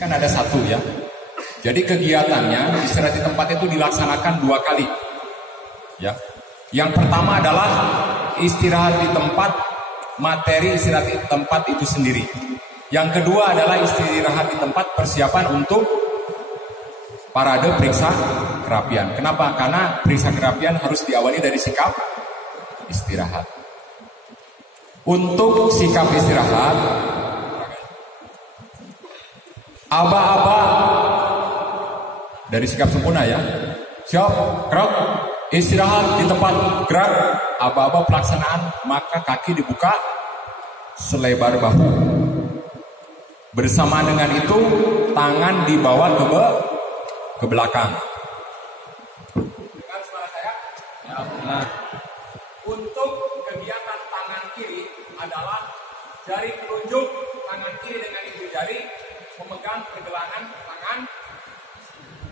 Kan ada satu ya. Jadi kegiatannya istirahat di tempat itu dilaksanakan 2 kali. Ya. Yang pertama adalah istirahat di tempat, materi istirahat di tempat itu sendiri. Yang kedua adalah istirahat di tempat persiapan untuk parade periksa kerapian. Kenapa? Karena periksa kerapian harus diawali dari sikap istirahat. Untuk sikap istirahat, aba-aba dari sikap sempurna ya. Siap, gerak, istirahat di tempat, gerak, aba-aba pelaksanaan, maka kaki dibuka selebar bahu. Bersama dengan itu, tangan dibawa ke belakang. Dengar suara saya? Ya. Untuk kegiatan tangan kiri adalah jari telunjuk tangan kiri dengan ibu jari memegang pergelangan tangan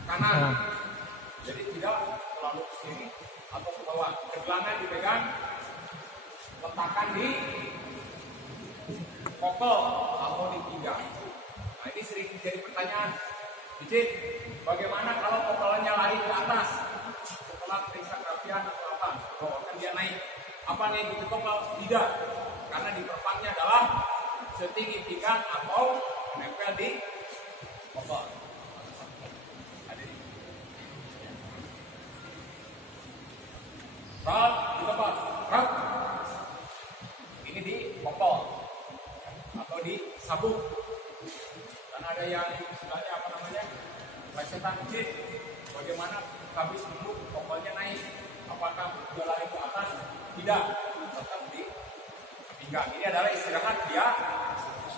kanan. Jadi tidak terlalu ke sini atau ke bawah. Pergelangan dipegang, letakkan di kokol atau di pinggang. Nah ini sering jadi pertanyaan. Jadi bagaimana kalau kokolnya lari ke atas setelah periksa kerapian atau apa? Oh, kan dia naik. Apa nih gitu kokol? Tidak. Karena di perpangnya adalah setinggi pinggang atau menempel di kokol. Rat di tempat, rat. Ini di kokol atau di sabuk. Karena ada yang istilahnya apa namanya? Plesetan jin. Bagaimana habis duduk kokolnya naik? Apakah dia lari ke atas? Tidak, tetap di pinggang. Ini adalah istirahat dia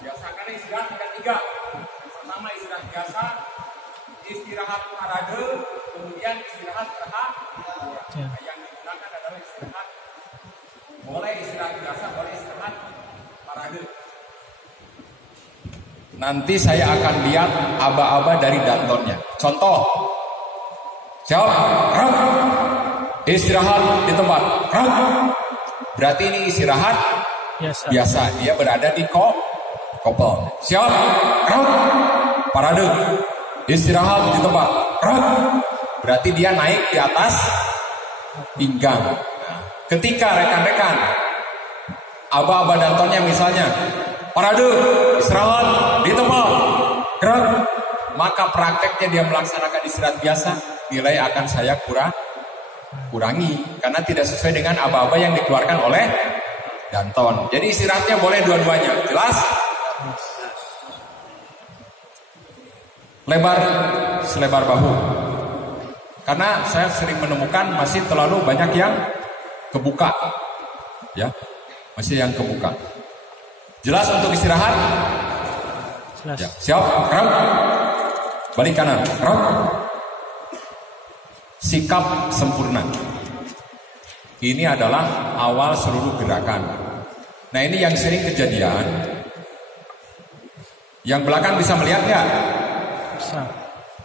biasa. Karena istirahat tingkat 3. Yang pertama istirahat biasa, istirahat parade, kemudian istirahat rehat. Nah, yang digunakan adalah istirahat. Boleh istirahat biasa, boleh istirahat parade. Nanti saya akan lihat aba-aba dari dantonnya. Contoh, siap, gerak, istirahat di tempat, gerak. Berarti ini istirahat biasa. Dia berada di kopel. Siap, gerak, parade, istirahat di tempat, gerak. Berarti dia naik di atas pinggang. Nah, ketika rekan-rekan aba-aba dantonnya misalnya parade, istirahat di tempat, gerak, maka prakteknya dia melaksanakan istirahat biasa, nilai akan saya kurangi karena tidak sesuai dengan aba-aba yang dikeluarkan oleh danton. Jadi istirahatnya boleh dua-duanya. Jelas? Lebar selebar bahu. Karena saya sering menemukan masih terlalu banyak yang kebuka. Ya. Masih yang kebuka. Jelas untuk istirahat? Jelas. Ya. Siap? Gerak. Balik kanan. Gerak. Sikap sempurna. Ini adalah awal seluruh gerakan. Nah ini yang sering kejadian. Yang belakang bisa melihat nggak? Bisa.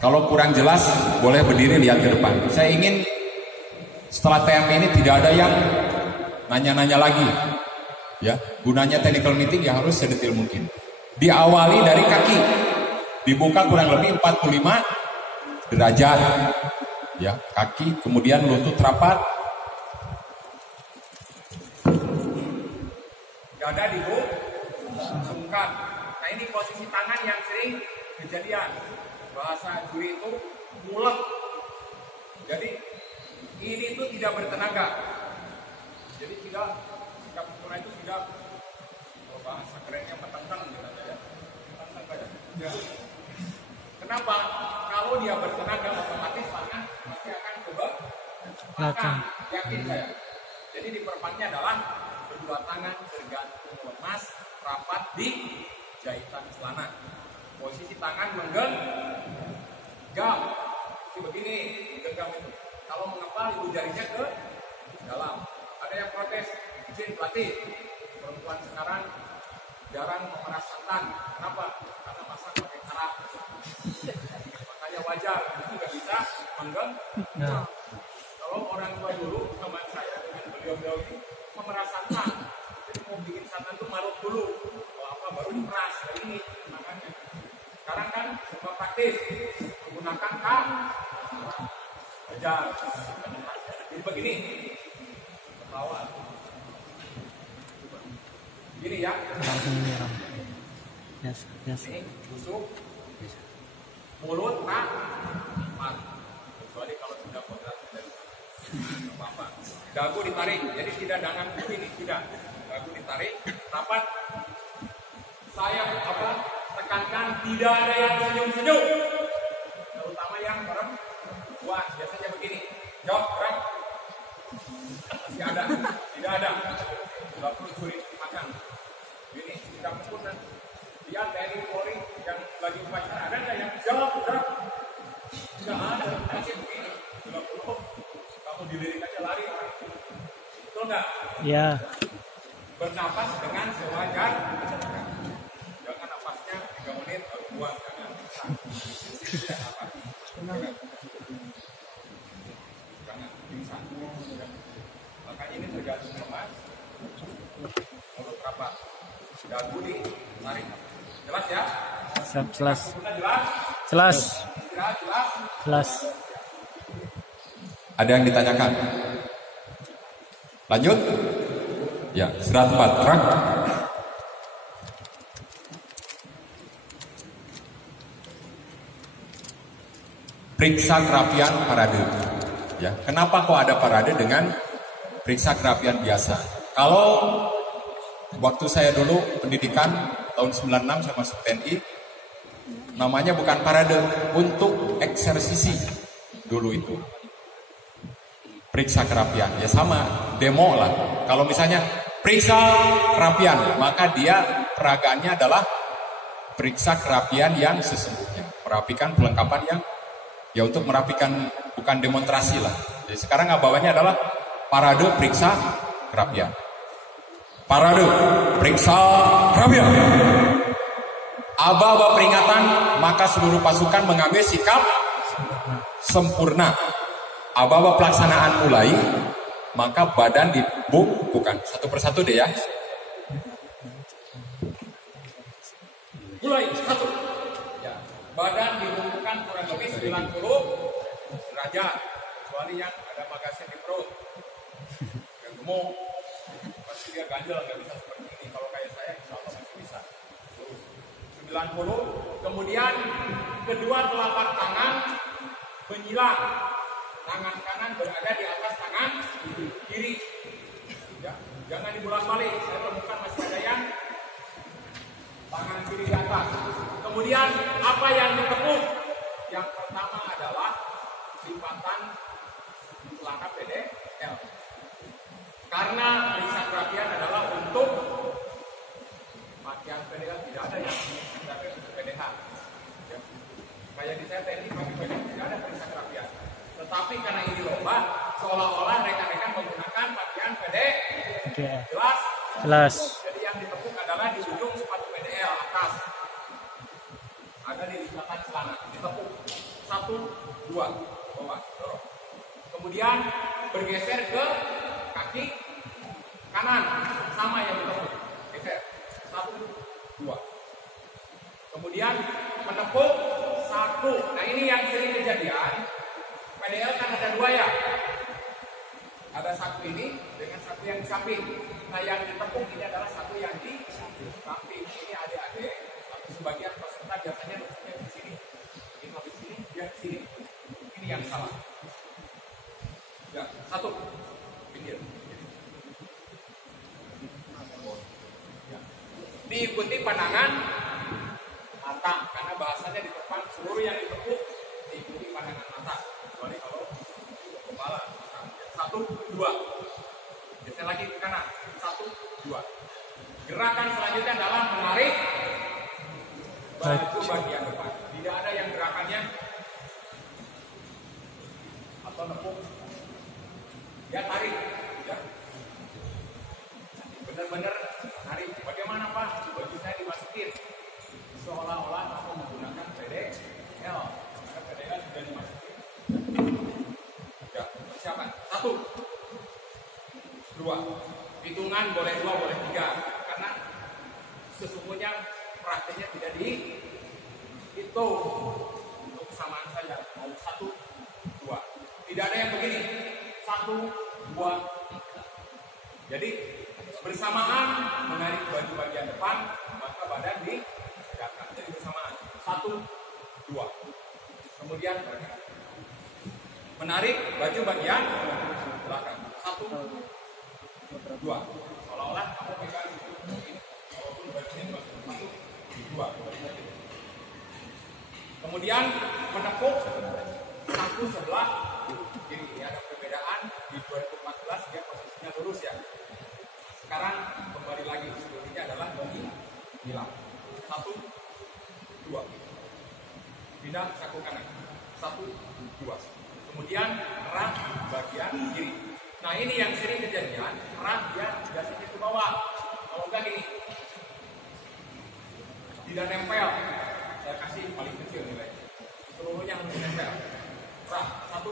Kalau kurang jelas boleh berdiri lihat ke depan. Saya ingin setelah TM ini tidak ada yang nanya-nanya lagi. Ya, gunanya technical meeting ya harus sedetil mungkin. Diawali dari kaki, dibuka kurang lebih 45 derajat. Ya, kaki, kemudian lutut rapat, dada dibungkam. Nah ini posisi tangan yang sering kejadian. Bahasa juri itu mulek. Jadi ini tuh tidak bertenaga. Jadi tidak. Sikap sempurna itu tidak, bahasa kerennya petenteng gitu ya. Ya. Kenapa? Kalau dia bertenaga otomatis tangan pasti akan ke belakang. Yakin saya. Jadi di perpangnya adalah kedua tangan tergantung lemas rapat di jahitan celana. Posisi tangan menggenggam. Seperti begini, menggenggam itu. Kalau mengepal ibu jarinya ke dalam. Ada yang protes. Izin pelatih, perempuan sekarang jarang memeras santan. Kenapa? Karena masak pakai karak. Makanya wajar, itu nggak bisa menggenggam. Kalau orang tua dulu, teman saya dengan beliau-beliau ini memeras santan. Jadi mau bikin santan itu marut dulu. Kalau apa baru diperas. Kayak ini makanya. Sekarang kan Coba praktis menggunakan kaki. Kejar. Jadi begini. Ketawa. Gini ya. Ini tusuk. Mulut tak. Kecuali kalau sudah kodrat dari apa-apa. Dagu ditarik. Jadi tidak dengan begini, tidak. Dagu ditarik, rapat. Saya tekankan tidak ada yang senyum-senyum. Terutama yang perempuan. Biasanya begini. Jawab, gerak. Masih ada. Tidak ada. Tidak perlu curi makan. Ini kita pun lihat TNI Polri yang lagi upacara ada nggak yang jawab, gerak? Tidak ada. Masih begini. Tidak perlu. Kamu dilirik aja lari. Betul nggak? Iya. Bernapas dengan sewajar. Jangan napasnya 3 menit baru buang. Jangan. Jangan pingsan. Makanya ini tergantung lemas. Mulut rapat. Dagu ditarik. Jelas ya? Jelas. Jelas. Jelas. Ada yang ditanyakan? Lanjut? Ya, istirahat tempat. Gerak. Periksa kerapian parade. Ya, kenapa kok ada parade dengan periksa kerapian biasa? Kalau waktu saya dulu pendidikan tahun 96 saya masuk TNI, namanya bukan parade, untuk eksersisi dulu itu. Periksa kerapian, ya sama, demo lah. Kalau misalnya periksa kerapian, maka dia peragaannya adalah periksa kerapian yang sesungguhnya. Merapikan pelengkapan yang, ya untuk merapikan, bukan demonstrasi lah. Jadi sekarang bawahnya adalah parade periksa kerapian. Parade periksa kerapian. Aba-aba peringatan, maka seluruh pasukan mengambil sikap sempurna. Aba-aba pelaksanaan mulai, maka badan dibungkukan. Satu persatu deh ya. Mulai, satu. Ya. Badan dibungkukan kurang lebih 90 derajat. Kecuali yang ada bagasi di perut. Yang gemuk. Pasti dia ganjel, nggak bisa seperti ini. Kalau kayak saya, insya Allah masih bisa. 90. Kemudian kedua telapak tangan menyilang. Tangan kanan berada di atas tangan kiri. Ya, jangan dibolak-balik. Saya temukan masih ada yang tangan kiri di atas. Kemudian apa yang ditekuk? Yang pertama adalah lipatan selangkap PDL. Karena periksa kerapian adalah untuk pakaian PDL, tidak ada yang tapi untuk PDH. Ya. Kayak di saya TNI pagi-pagi tidak ada periksa kerapian. Tetapi karena ini lomba, seolah-olah rekan-rekan menggunakan pakaian PDL. Jelas? Jelas. Jadi yang ditekuk adalah di ujung sepatu PDL atas. Ada di belakang celana, ditekuk. 1, 2, bawah, dorong. Kemudian bergeser ke kaki kanan, sama yang ditekuk. Geser. 1, 2. Kemudian menepuk 1. Nah ini yang sering kejadian. PDL kan ada 2 ya. Ada satu ini dengan satu yang di samping. Nah yang ditepuk ini adalah satu yang di samping. Ini adik-adik. Tapi sebagian peserta biasanya nutupnya di sini. Ini di sini, dia di sini. Ini yang salah. Ya, 1. Pinggir. Ya. Diikuti pandangan mata karena bahasanya di depan seluruh yang ditepuk diikuti pandangan mata. Kecuali kalau kepala. 1, 2. Geser lagi ke kanan. 1, 2. Gerakan selanjutnya adalah menarik baju bagian depan. Tidak ada yang gerakannya atau nepuk. Ya tarik. Ya. Benar-benar tarik. Bagaimana Pak? Baju saya dimasukin. Seolah-olah aku menggunakan PDL. Karena PDL sudah dimasukin. Ya, persiapan. 1, 2. Hitungan boleh 2, boleh 3. Karena sesungguhnya prakteknya tidak dihitung. Tuh, untuk kesamaan saja. Mau 1, 2. Tidak ada yang begini. 1, 2, 3. Jadi bersamaan menarik baju bagian depan, maka badan ditegakkan. Jadi bersamaan. 1, 2. Kemudian menarik baju bagian belakang. 1, 2. Seolah-olah kamu pegang ini. Walaupun bajunya 1, 2. Kemudian menepuk satu sebelah kiri. Ada perbedaan di 2014 dia posisinya lurus ya. Sekarang kembali lagi sebelumnya adalah hilang. 1, 2. Pindah saku kanan. 1, 2. Kemudian rak bagian kiri. Nah ini yang sering kejadian, rak dia biasanya ke bawah. Kalau enggak gini, tidak nempel. Saya kasih paling kecil nilai. Seluruhnya harus nempel. Rak 1,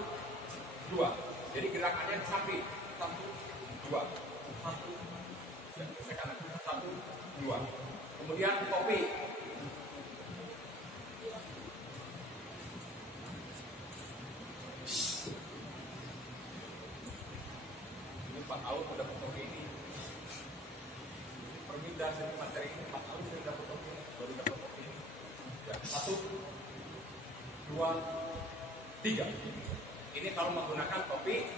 2. Jadi gerakannya di samping. 1, 2. 1, 2. Kemudian topi. Ini 4 tahun sudah dapat topi ini. Permintaan seni materi ini 4 tahun sudah dapat topi ini. Baru dapat topi ini. Ya, 1, 2, 3. Ini kalau menggunakan topi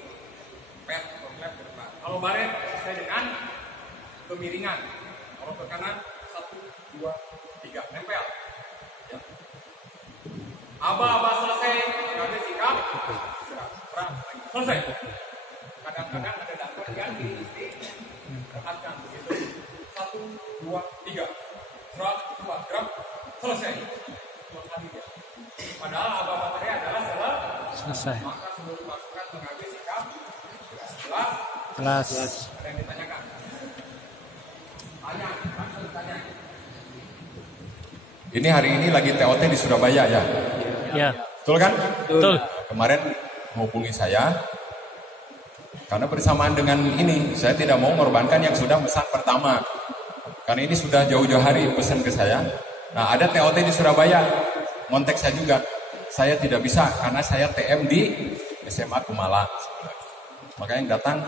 pet atau klep ke depan. Kalau baret sesuai dengan kemiringan. Kalau ke kanan 1, 2, 3 nempel. Ya. Aba selesai, mengambil sikap, serang lagi. Selesai. Kadang-kadang ada dapat yang diangkatkan begitu. 1, 2, 3. Serang, gerak, selesai. Padahal aba materi adalah selesai. Maka sebelum masukkan mengambil sikap, kelas. Ada yang ditanyakan? Tanya, langsung tanya. Ini hari ini lagi TOT di Surabaya ya? Ya. Betul kan? Betul. Kemarin menghubungi saya karena bersamaan dengan ini saya tidak mau mengorbankan yang sudah pesan pertama. Karena ini sudah jauh-jauh hari pesan ke saya. Nah ada TOT di Surabaya, ngontek saya juga. Saya tidak bisa karena saya TM di SMA Kumala. Makanya yang datang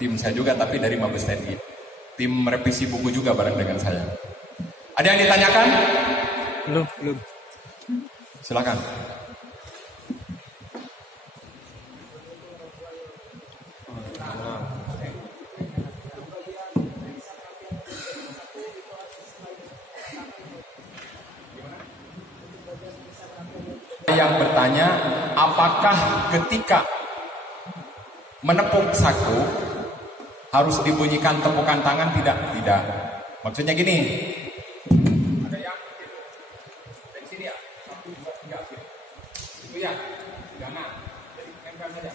tim saya juga tapi dari Mabes TNI. Tim revisi buku juga bareng dengan saya. Ada yang ditanyakan? Belum. Silakan. Yang bertanya, apakah ketika menepuk saku harus dibunyikan tepukan tangan? Tidak. Maksudnya gini. Ada yang dari sini ya, 1, 2, 3 gitu. Itu ya, jangan. Jadi nempel saja.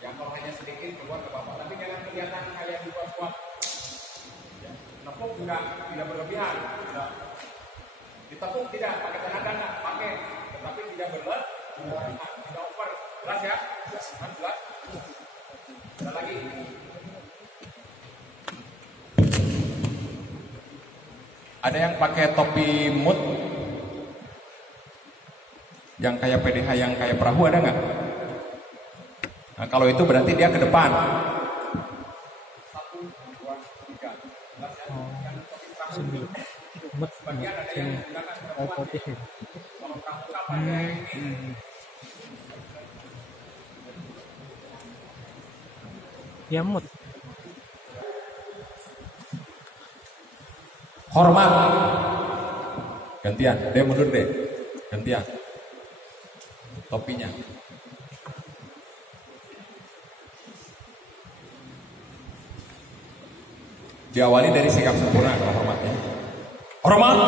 Yang kalau hanya sedikit keluar ke bawah, tapi jangan kelihatan kayak dibuat-buat. Ya. Nepuk juga tidak berlebihan. Ditepuk tidak pakai tenaga, enggak pakai, tetapi tidak berlebihan, tidak over. Jelas ya? Jelas. Ada lagi. Ada yang pakai topi mut yang kayak PDH, yang kayak perahu, ada nggak? Nah kalau itu berarti dia ke depan. 1, 2, 3. Jelas ya? Yang topi perahu. Sebagian ada yang menggunakan perahu. Kalau pramuka pakai ini. Ya mut. Hormat. Gantian, dia mundur deh. Gantian. Topinya. Diawali dari sikap sempurna kalau hormatnya. Hormat.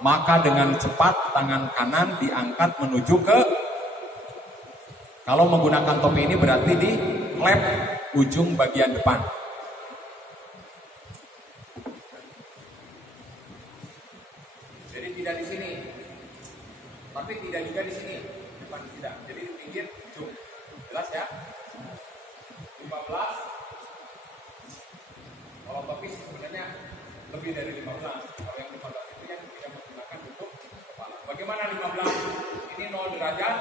Maka dengan cepat tangan kanan diangkat menuju ke. Kalau menggunakan topi ini berarti di klep ujung bagian depan. Jadi tidak di sini, tapi tidak juga di sini, depan tidak. Jadi di pinggir ujung. Jelas ya? 15. Kalau topi sebenarnya lebih dari 15. Kalau Bagaimana 15? Ini 0 derajat,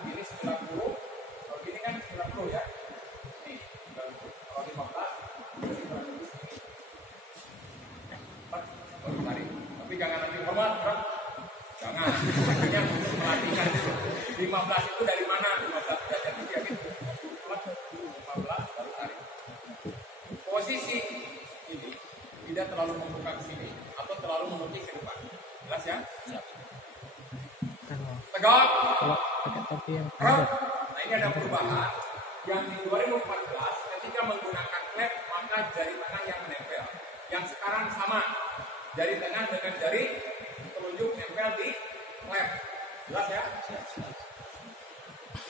ini 90. Kalau ini kan 90 ya. Nih, kalau 15 ini berarti di sini. 4 baru tarik. Tapi jangan nanti hormat, kan? Jangan. Akhirnya untuk melatihkan 15 itu dari mana? 15 derajat itu ya gitu. 15 baru tarik. Posisi ini tidak terlalu membuka ke sini atau terlalu mengunci ke depan. Jelas ya? Siap. Tegak. Kalau pakai topi yang Nah ini ada perubahan yang di 2014 ketika menggunakan klep maka jari tengah yang menempel. Yang sekarang sama, jari tengah dengan jari telunjuk nempel di klep. Jelas ya?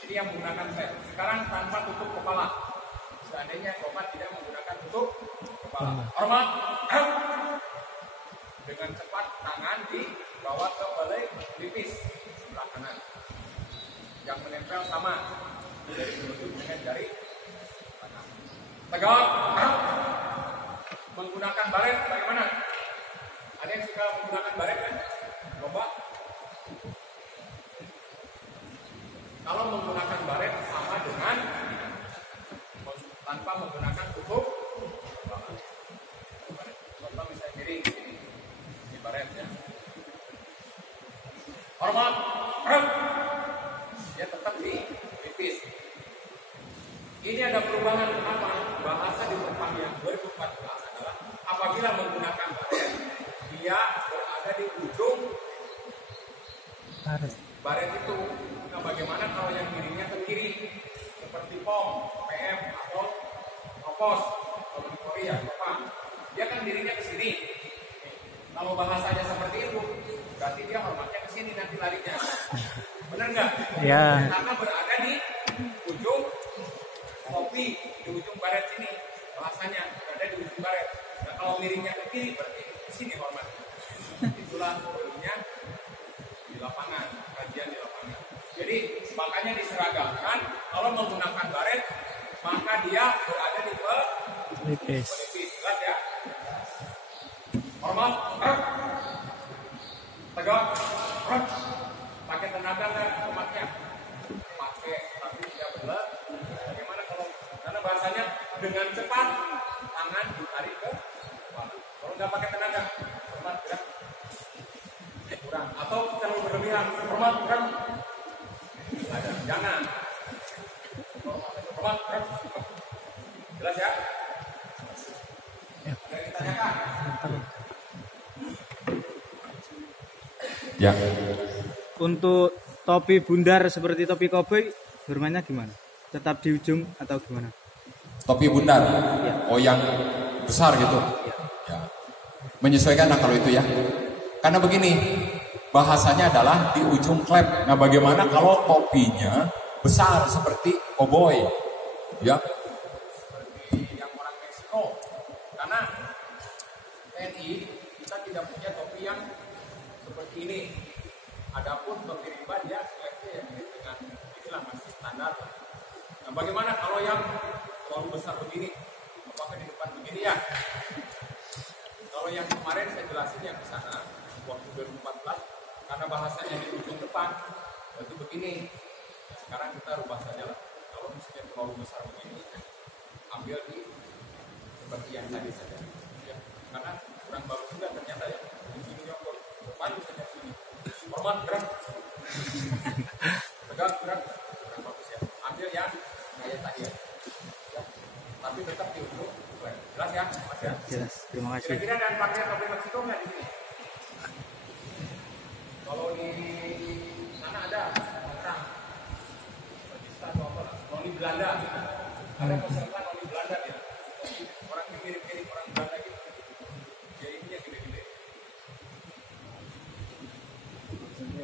Ini yang menggunakan klep. Sekarang tanpa tutup kepala. Seandainya Roman tidak menggunakan tutup kepala. Hormat. Dengan cepat tangan dibawa ke belai pelipis sebelah kanan. Yang menempel sama dari telunjuk dengan jari kanan. Tegak. Menggunakan baret bagaimana? Ada yang suka menggunakan baret kan? Coba. Kalau menggunakan baret sama dengan tanpa menggunakan tutup. Contoh misalnya miring ini baret ya. Hormat. Dia tetap di pipis. Ini ada perubahan. Kenapa? Bahasa di Jepang yang 2014 adalah apabila menggunakan baret, dia berada di ujung baret itu. Nah, bagaimana kalau yang miringnya ke kiri, seperti POM, PM atau OPOS, kalau di Korea, Jepang, dia kan miringnya ke sini. Kalau bahasanya seperti itu, berarti dia hormatnya ke sini nanti larinya. Benar nggak? Ya. Karena berada di ujung topi, di ujung baret sini. Bahasanya berada di ujung baret. Nah, kalau miringnya ke kiri, berarti ke sini hormatnya. Itulah perlunya di lapangan, kajian di lapangan. Jadi makanya diseragamkan. Kalau menggunakan baret, maka dia berada di pelipis. Jelas ya? Hormat. Tegak. Pakai tenaga nggak hormatnya? Pakai, tapi tidak benar. Bagaimana kalau? Karena bahasanya dengan cepat tangan ditarik ke kepala. Kalau nggak pakai tenaga, hormat gerak kurang. Atau terlalu berlebihan, hormat gerak. Ada, jangan. Hormat gerak. Jelas ya? Ada yang ditanyakan? Ya. Untuk topi bundar seperti topi koboi, bermainnya gimana? Tetap di ujung atau gimana? Topi bundar? Ya. Oh yang besar gitu? Ya. Menyesuaikan lah kalau itu ya. Karena begini, bahasanya adalah di ujung klep. Nah bagaimana kalau topinya besar seperti koboi? Ya. Seperti yang orang Meksiko. Karena TNI kita tidak punya topi yang seperti ini. Adapun topi rimba dia seleksi yang mirip dengan inilah masih standar. Nah bagaimana kalau yang terlalu besar begini? Apakah di depan begini ya? Kalau yang kemarin saya jelasin yang di sana waktu 2014 karena bahasanya di ujung depan berarti begini. Nah, sekarang kita rubah saja lah. Kalau misalnya terlalu besar begini, ambil di seperti yang tadi saja. Ya, karena kurang bagus juga ternyata ya. Di sini nyokor, depan saja sini. Hormat gerak. Tegak gerak. Kurang bagus ya. Ambil yang kayak tadi ya. Ya. Tapi tetap di ujung. Jelas ya, Mas ya? Jelas, terima kasih. Kira-kira dan pakai topi Meksiko nggak di sini? Kalau di sana ada orang Batista atau apa lah, noni Belanda. Ada peserta noni Belanda dia. Orang yang mirip-mirip orang Belanda gitu. Dia ini yang gede-gede.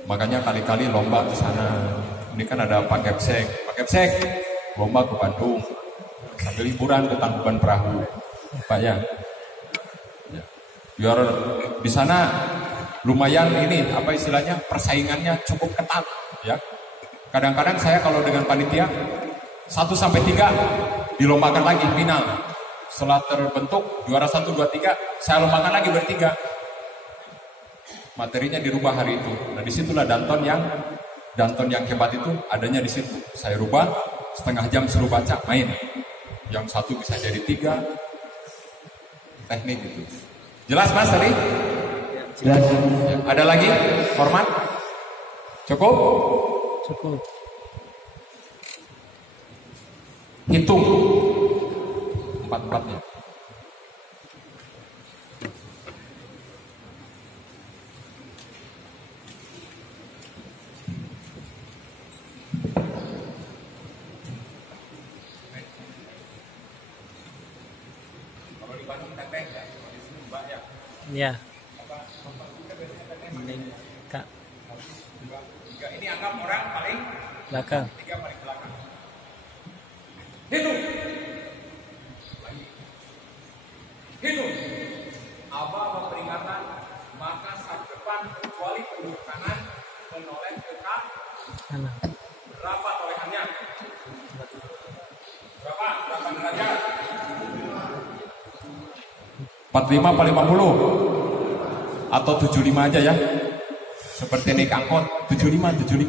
Makanya kali-kali lomba ke sana. Ini kan ada Pak Kepsek, lomba ke Bandung. Sambil liburan ke Tangkuban Perahu. Pak ya. Biar di sana lumayan ini apa istilahnya persaingannya cukup ketat ya. Kadang-kadang saya kalau dengan panitia 1 sampai 3 dilombakan lagi final. Setelah terbentuk juara 1 2 3 saya lombakan lagi bertiga. Materinya dirubah hari itu. Nah disitulah Danton yang hebat itu adanya di situ. Saya rubah setengah jam suruh baca main. Yang satu bisa jadi 3 teknik itu. Jelas Mas tadi? Jelas. Ya, ada lagi? Format? Cukup? Cukup. Hitung 4-4-nya. Kalau di Bandung teteh ya, kalau di sini Mbak ya. Ya. Apa kita biasanya teteh Mending Kak. Tiga. Ini anggap orang paling Belakang. 3 paling belakang. Hitung. Lagi. Hitung. Aba peringatan maka sak depan kecuali penunjuk kanan menoleh ke Kanan. berapa tolehannya? Berapa? Berapa derajat? 45 apa 50? Atau 75 aja ya? Seperti naik angkot 75 gitu.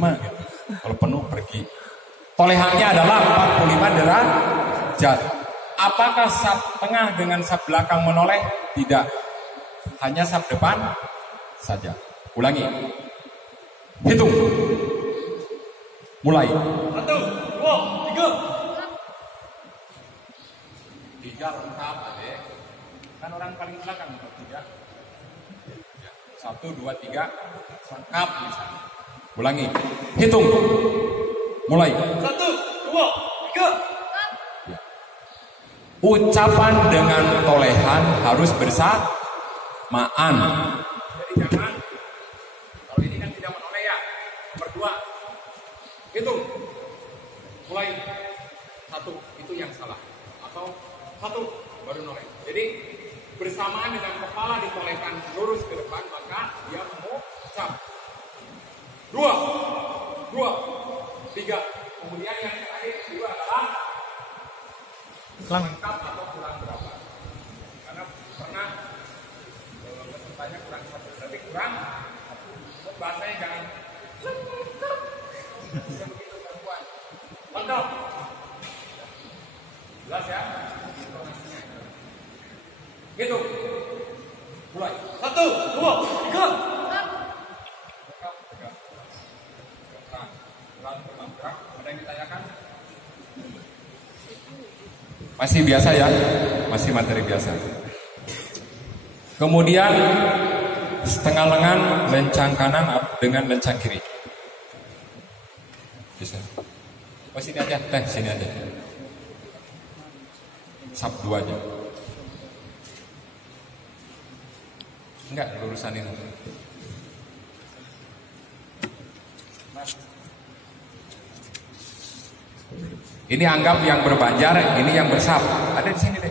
Kalau penuh pergi. Tolehannya adalah 45 derajat. Apakah sap tengah dengan sap belakang menoleh? Tidak. Hanya sap depan saja. Ulangi. Hitung. Mulai. 1, 2, 3. 3 lengkap, Adek. Kan orang paling belakang untuk 3. 1, 2, 3. Lengkap misalnya. Ulangi. Hitung. Mulai. 1, 2, 3. Ya. Ucapan dengan tolehan harus bersamaan. Jadi jangan. Kalau ini kan tidak menoleh ya. Nomor 2. Hitung. Mulai. 1. Itu yang salah. Atau 1 baru noleh. Jadi bersamaan dengan kepala ditolehkan lurus ke depan maka dia mengucap. 2, 3. Kemudian yang terakhir kedua adalah lengkap atau kurang berapa. Karena pernah pesertanya kurang 1, tapi kurang bahasanya jangan bisa begitu perempuan. Lengkap. Jelas ya? Informasinya. Gitu. Mulai. 1, 2, 3. Ada yang ditanyakan? Masih biasa ya? Masih materi biasa. Kemudian setengah lengan lencang kanan dengan lencang kiri. Bisa. Oh sini aja, sini aja. Sab 2 aja. Enggak, lurusan ini. Ini anggap yang berbanjar, ini yang bersab. Ada di sini deh.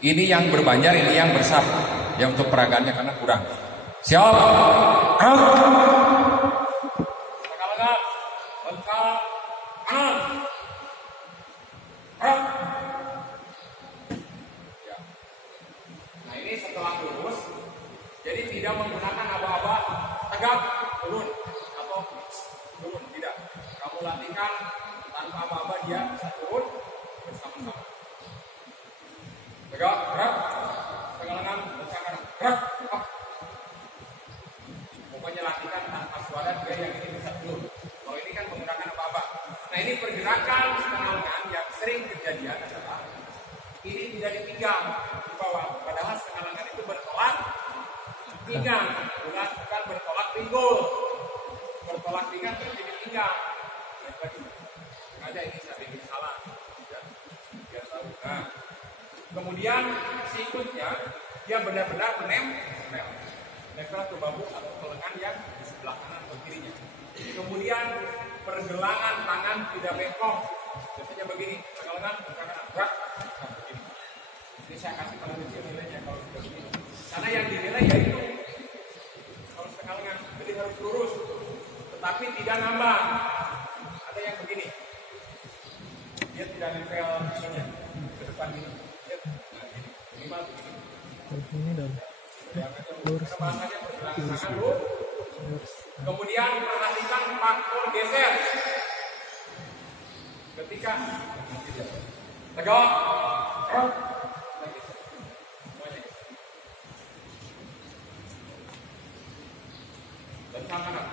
Ini yang berbanjar, ini yang bersab. Yang untuk peragaannya karena kurang. Siap? Lengkap. Lengkap. Kanan. Ya. Nah ini setelah lurus, jadi tidak menggunakan aba-aba tegak turun atau turun, tidak. Kamu latihkan tanpa aba-aba dia bisa turun bersama-sama. Tegak, gerak, setengah lengan, lencang kanan, gerak, up. Pokoknya latihkan tanpa suara dia yang ini bisa turun. Kalau ini kan menggunakan aba-aba. Nah ini pergerakan setengah lengan yang sering kejadian adalah ini tidak dipegang di bawah. Padahal setengah lengan itu bertolak pinggang, bukan bertolak pinggul. Bertolak pinggang terus jadi pinggang. Sengaja ini saya bikin salah. Ya, biar tahu. Nah, kemudian sikutnya dia benar-benar menempel ke bahu atau ke lengan yang di sebelah kanan atau kirinya. Kemudian pergelangan tangan tidak bengkok. Biasanya begini, tengah lengan, kanan, gerak. Nah, begini. Ini saya kasih kalau kecil nilainya kalau sudah begini. Karena yang dinilai yaitu kalau setengah lengan, jadi harus lurus, tetapi tidak ngambang. Ada yang begini, dia tidak nempel ke depan ini. Dia, nah, ini minimal begini. Ini dong. Lurus. Karena bahasanya pergelangan tangan dulu. Kemudian perhatikan faktor geser. Ketika tegak, lencang kanan,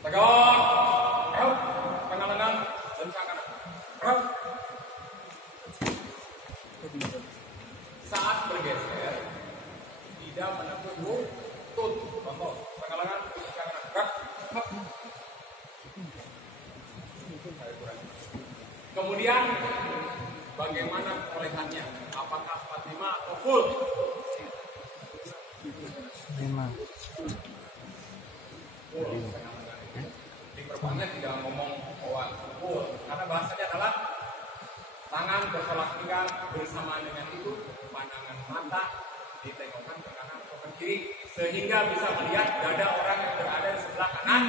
tegak, tengah lengan, lencang kanan. Saat bergeser, tidak menekuk lutut. Contoh, tengah lengan, lencang kanan. Kemudian bagaimana perolehannya? Apakah 45 atau full? 5. Di perbannya tidak ngomong bahwa full, karena bahasanya adalah tangan bertolak belakang bersamaan dengan itu, pandangan mata ditengokkan ke kanan atau ke kiri, sehingga bisa melihat dada orang yang berada di sebelah kanan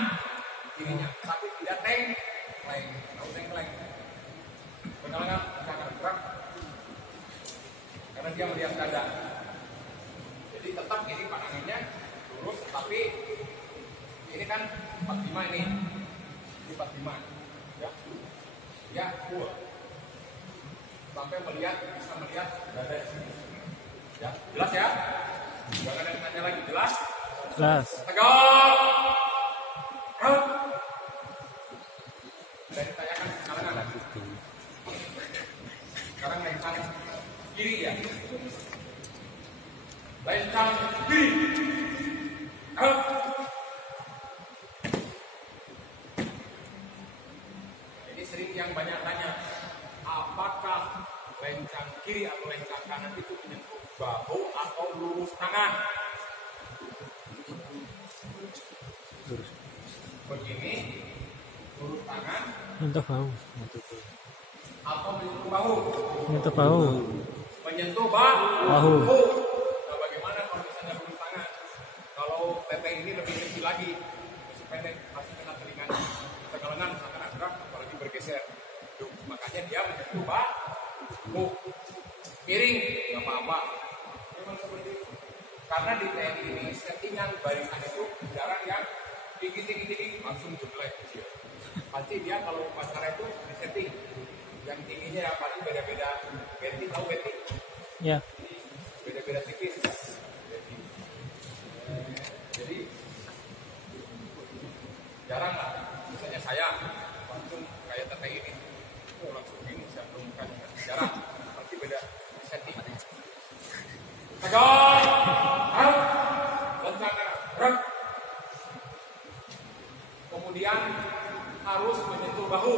kirinya, tapi tidak tengkleng. Tahu tengkleng? Pengalangan akan gerak karena dia melihat dada. Jadi tetap ini pandangannya lurus, tapi ini kan 45 ini 45 ya, ya full sampai bisa melihat dada di sini. Ya, jelas ya? Jangan ada yang tanya lagi, jelas? Jelas. Tegak. Dan ditanyakan kalangan lagi. Sekarang lencang kiri ya. Lencang kiri. Ini sering yang banyak tanya, apakah lencang kiri atau lencang kanan itu menyentuh bahu atau lurus tangan? Begini, lurus tangan Menyentuh bahu. atau menyentuh bahu? Menyentuh bahu. Menyentuh bahu. Nah, bagaimana kalau misalnya lurus tangan? Kalau tete ini lebih kecil lagi, masih pendek, masih kena telinganya. Tengah lengan akan gerak, apalagi bergeser. Tuh, makanya dia menyentuh bahu. Miring, nggak apa-apa. Memang seperti itu. Karena di TNI ini settingan barisan itu jarang yang tinggi langsung jeblek kecil. Pasti dia kalau upacara itu disetting. Yang tingginya yang paling beda-beda. Beti, tahu beti? Ya. Beda-beda tipis. Beti. Jadi jarang lah. Misalnya saya langsung kayak tete ini, langsung ini saya perlukan jarang. Pasti beda setting. Tegak, lencang kanan, kemudian harus menyentuh bahu.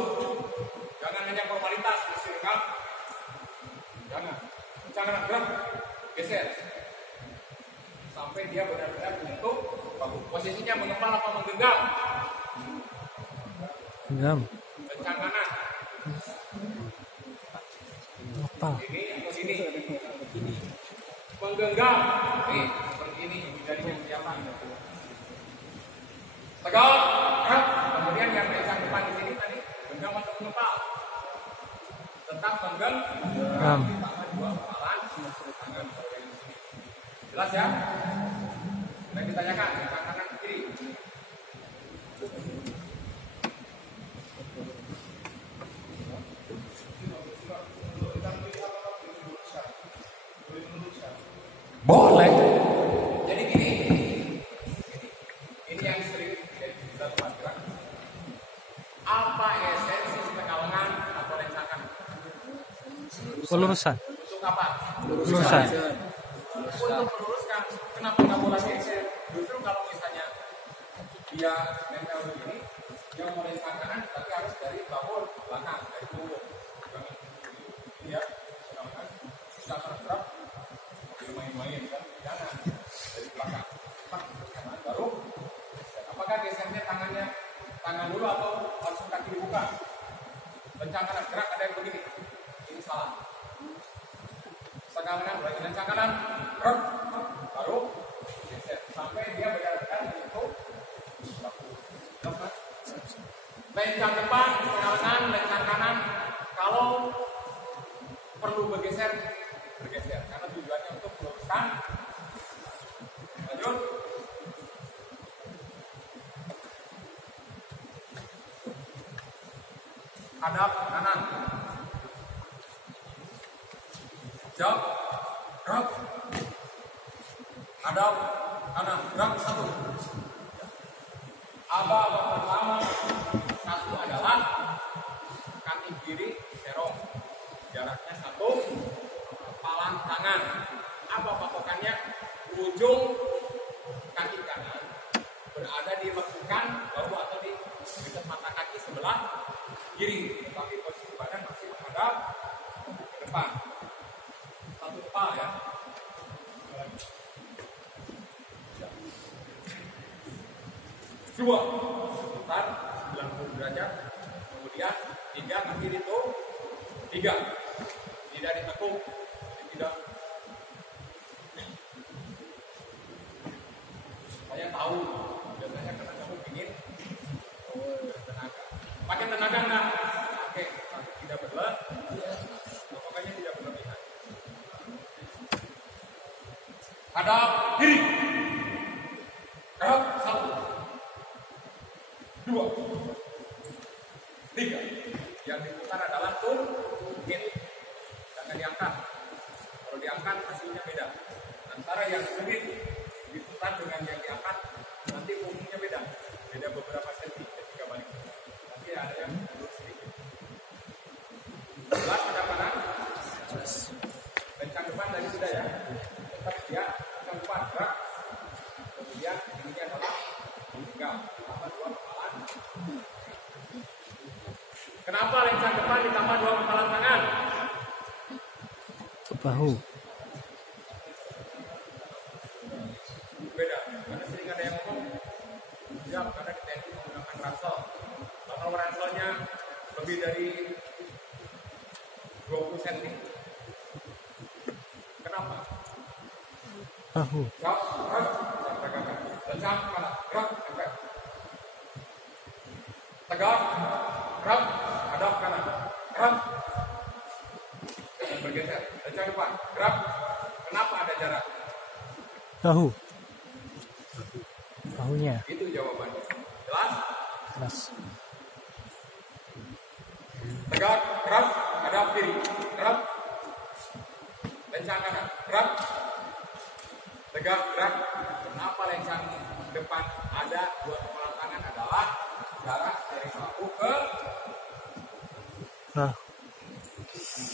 Jangan hanya formalitas, disirkan. Jangan. Lencang kanan, gerak, geser. Sampai dia benar-benar menyentuh bahu. Posisinya mengepal apa menggenggam? Genggam. Lencang kanan. Apa? Ini atau sini? Menggenggam. Nih, seperti ini dari kelihatan. Tegak, gerak. Kemudian yang lencang depan di sini tadi genggam atau mengepal? Tetap menggenggam. Tangan dua kepalan, tangan bagian sini. Jelas ya? Dan ditanyakan lencang kanan kiri. Boleh. Jadi gini, ini yang sering kita temukan. Apa esensi setengah lengan atau lencang kanan? Pelurusan. Untuk apa? Pelurusan. Untuk meluruskan. Kenapa nggak boleh geser? Justru kalau misalnya dia nempel begini, dia mau lencang kanan, tapi harus dari bahu belakang, dari punggung. Ini ya, setengah lengan, setengah kanan main-main kan, jangan dari belakang. Kanan baru. Apakah gesernya tangan dulu atau langsung kaki dibuka? Lencang kanan, gerak ada yang begini. Ini salah. Setengah kanan, lagi lencang kanan, gerak, baru geser sampai dia benar-benar menyentuh bahu. Lencang depan, lencang kanan. Kalau perlu bergeser, bergeser. karena tujuannya untuk meluruskan. Lanjut. Hadap kanan. Jauh. Gerak. Hadap kanan. Gerak satu. Aba-aba pertama satu adalah kaki kiri serong. Jaraknya satu. Palang tangan. Apa patokannya? Ujung kaki kanan berada di lekukan bahu atau di dekat mata kaki sebelah kiri, tetapi posisi badan masih menghadap ke depan. Satu kepala ya. Dua, seputar 90 derajat. Kemudian tiga, kaki itu tiga. Tidak ditekuk, tidak. Saya tahu, biasanya karena kamu ingin tenaga. Pakai tenaga enggak? Oke, tapi tidak berlebihan. Pokoknya tidak berlebihan. Hadap kiri. Gerak satu, dua, tiga. Yang diputar adalah tumit. Jangan diangkat. Kalau diangkat hasilnya beda. Antara yang tumit diputar dengan yang diangkat, nanti punggungnya beda. Beda beberapa senti ketika balik. Nanti ada yang mundur sedikit. Jelas pada kanan? Kencang depan tadi sudah ya. Tetap dia kencang depan gerak. Kemudian ini adalah tinggal tambah dua kepalan. Kenapa lencang depan ditambah dua kepalan tangan? Ke bahu. Beda, karena sering ada yang ngomong ya karena di TNI menggunakan ransel. Kalau ranselnya lebih dari 20 cm. Kenapa? Bahu. Gerak, gerak, tegakkan. Lencang kanan, gerak, tegak. Tegak, gerak, hadap kanan, gerak. Dan bergeser, lencang depan, gerak. Kenapa ada jarak? Bahu. Bahunya. Itu jawabannya. Jelas? Jelas. Tegak, gerak, hadap kiri, gerak. Lencang kanan, gerak. Tegak, gerak. Kenapa lencang depan ada dua kepala tangan adalah jarak dari bahu ke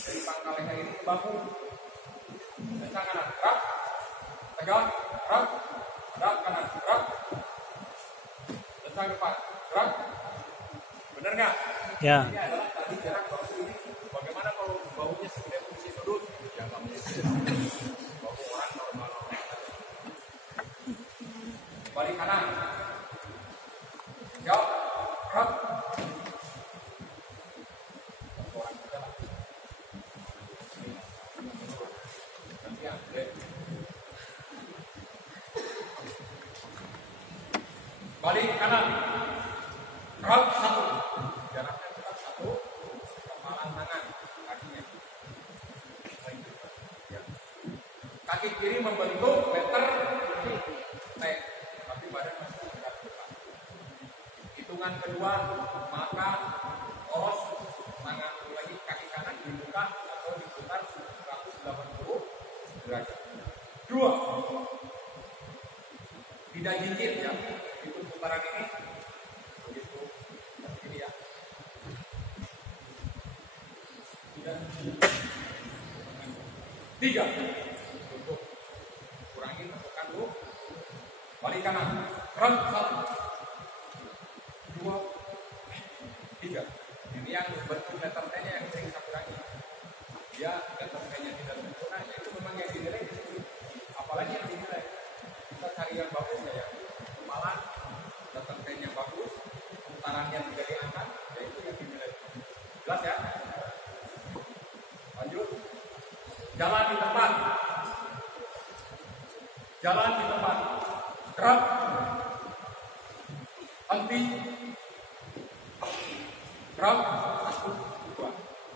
dari pangkal leher ini ke bahu. Lencang kanan, gerak. Tegak, gerak. Hadap kanan, gerak. Lencang depan, gerak. Benar nggak? Ya. Ini adalah tadi jarak bahu ini. Bagaimana kalau bahunya segede fungsi sudut? Ya nggak mungkin. Bahu orang normal. Balik kanan. Jauh. Gerak. Orang juga lah. Gantian, boleh. Balik kanan. Gerak satu. Jaraknya tetap satu. Kepala tangan kakinya. Ya. Kaki kiri membentuk letter T, tapi badan masih tegak depan. Hitungan kedua, maka poros tangan lagi kaki kanan dibuka atau diputar 180 derajat. Dua, tidak jinjit ya. Itu putaran ini begitu ini ya. Tidak. Tiga. Untuk kurangi tepukan dulu. Balik kanan. Gerak satu. Dua. Tiga. Ini yang bentuk letter T-nya yang sering saya kurangi. Dia letter T-nya tidak sempurna. Itu memang yang dinilai di sini. Apalagi yang dinilai. Kita cari yang bagusnya ya. Kepala letter T-nya bagus. Putarannya tidak diangkat. Ya itu yang dinilai. Jelas ya? Lanjut. Jalan di tempat. Jalan di tempat. Gerak. Henti. Gerak. Satu, dua.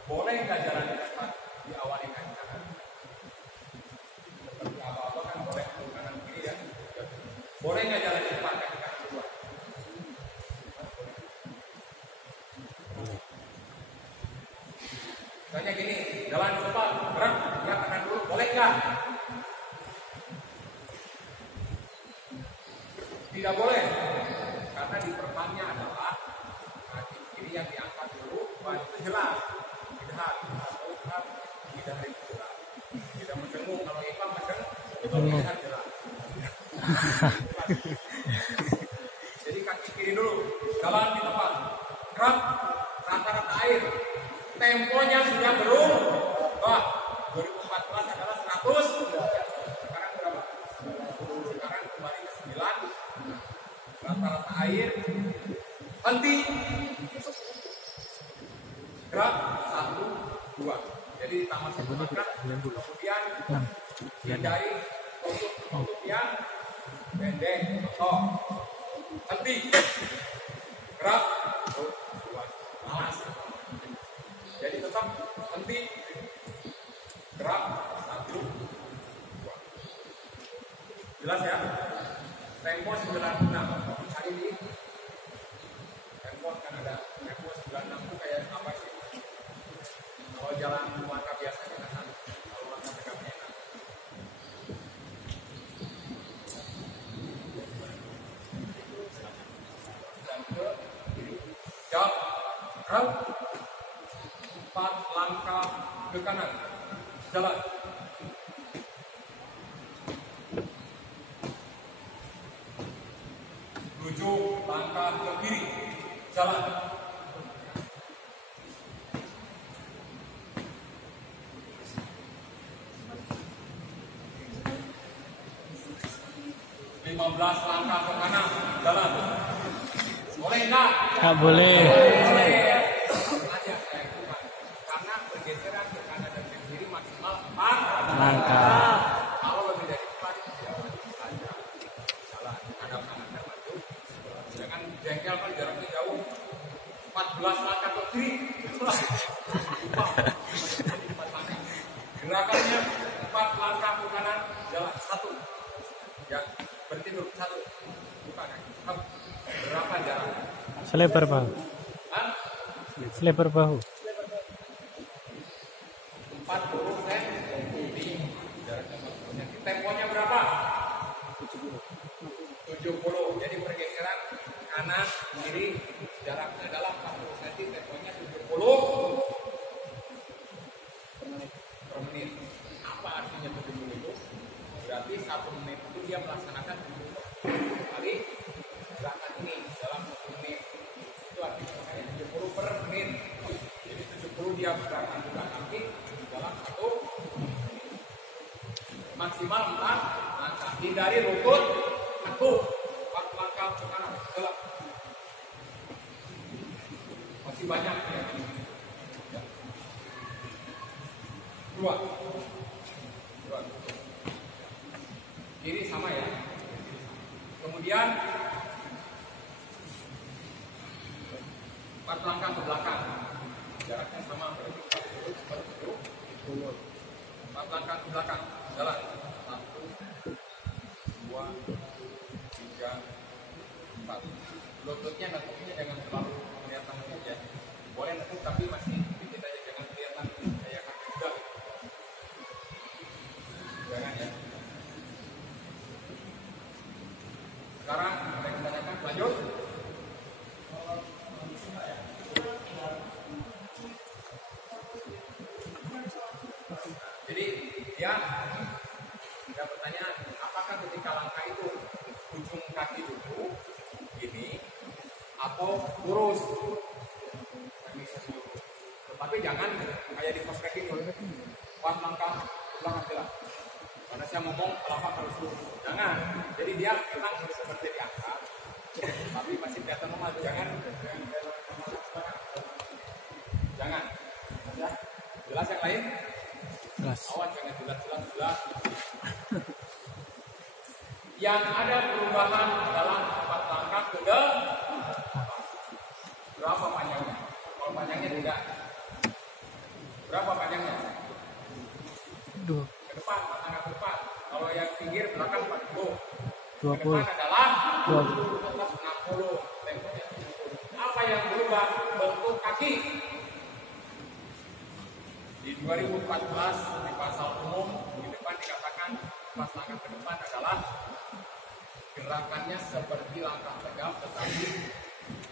Boleh nggak jalan di tempat diawali kaki kanan? Boleh nggak jalan di depan kaki kanan dua? Tanya gini, jalan di depan, gerak, ya kanan dulu, boleh nggak? Tidak boleh, karena di perpannya adalah kaki kiri yang diangkat dulu, itu jelas, tidak jelas, tidak mendengung. Kalau imam mendengung, itu tidak jelas. Jadi kaki kiri dulu, jalan di depan, gerak, rata-rata air, temponya sudah berubah. 2014 adalah 100, sekarang berapa? Sekarang kembali ke 9. Rata-rata air, henti, gerak, 1, 2. Jadi tamat sebentar, kemudian hindari untuk yang pendek, henti, gerak, 2, malas. Jadi tetap henti, gerak, 1, 2. Jelas ya? Tempo 96. Hari ini tempo kan ada tempo 96 itu kayak apa sih? Kalau jalan langkah biasanya kan, kalau langkah tegaknya kan. Dan ke kiri. Jauh, gerak, 4 langkah ke kanan, jalan. 7 langkah ke kiri, jalan. 15 langkah ke kanan, jalan. Boleh enggak? Tak boleh. Karena pergeseran ke kanan dan ke kiri maksimal 4 Langkah. Kalau lebih dari 4, jalan saja. Jalan, hadap kanan dan maju. Jangan jengkel kan jaraknya jauh. 14 langkah ke kiri. Gerakannya 4 langkah ke kanan, jalan 1. Ya, berhenti dulu 1. Buka kaki. Berapa jarak? Selebar bahu. Hah? Selebar bahu. 40 cm. Jaraknya 40 cm. Temponya berapa? 70. Jadi pergeseran kanan kiri jaraknya adalah 40 cm. Temponya 70 per menit. Apa artinya 70 itu? Berarti 1 menit itu dia melaksanakan 70 kali gerakan ini dalam 1 menit. Itu artinya 70 per menit. Jadi 70 dia gerakan kaki dalam 1 menit. Maksimal 4 langkah. Hindari lutut, tekuk, 4 langkah ke kanan. Jalan. Masih banyak ya. 2. Kiri sama ya. Kemudian 4 langkah ke belakang. Jaraknya sama berarti 40. 4 langkah ke belakang. Jalan. 1, 2, 3, 4. Lututnya nekuknya jangan terlalu kelihatan ya. Boleh nekuk tapi masih dikit aja, jangan kelihatan kayak kaki kuda. Jangan ya. Sekarang kita tanyakan lanjut. Jadi dia ada pertanyaan, apakah ketika langkah itu ujung kaki dulu gini atau lurus? Tapi jangan kayak di pos kaki ini. 4 langkah belakang jelas. Karena saya ngomong telapak harus lurus. Jangan. Jadi dia memang seperti diangkat, tapi masih kelihatan normal. Jangan. Jangan. Ya. Jelas yang lain? Jelas. Awas jangan jelas. Yang ada perubahan dalam 4 langkah ke depan. Berapa panjangnya? Kalau panjangnya tidak. Berapa panjangnya? 2. Ke depan, 4 langkah ke depan. Kalau yang pinggir belakang 40. Ke 20. depan adalah 20. 60. Temponya 70. Apa yang berubah? Bentuk kaki. Di 2014 di pasal umum di depan dikatakan pas langkah ke depan adalah gerakannya seperti langkah tegap tetapi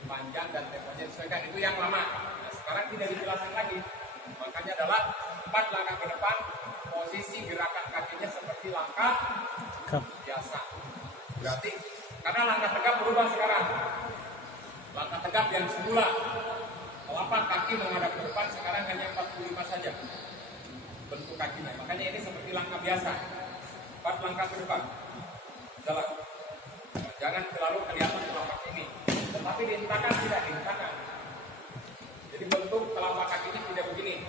panjang dan temponya disesuaikan. Itu yang lama. Nah, sekarang tidak dijelaskan lagi. Makanya adalah 4 langkah ke depan, posisi gerakan kakinya seperti langkah Tegap. biasa. Berarti karena langkah tegap berubah sekarang. Langkah tegap yang semula telapak kaki menghadap ke depan sekarang hanya 45 saja bentuk kakinya. Makanya ini seperti langkah biasa. 4 langkah ke depan. Jalan. Jangan terlalu kelihatan telapak ini. Tetapi dihentakan tidak dihentakan. Jadi bentuk telapak kakinya tidak begini.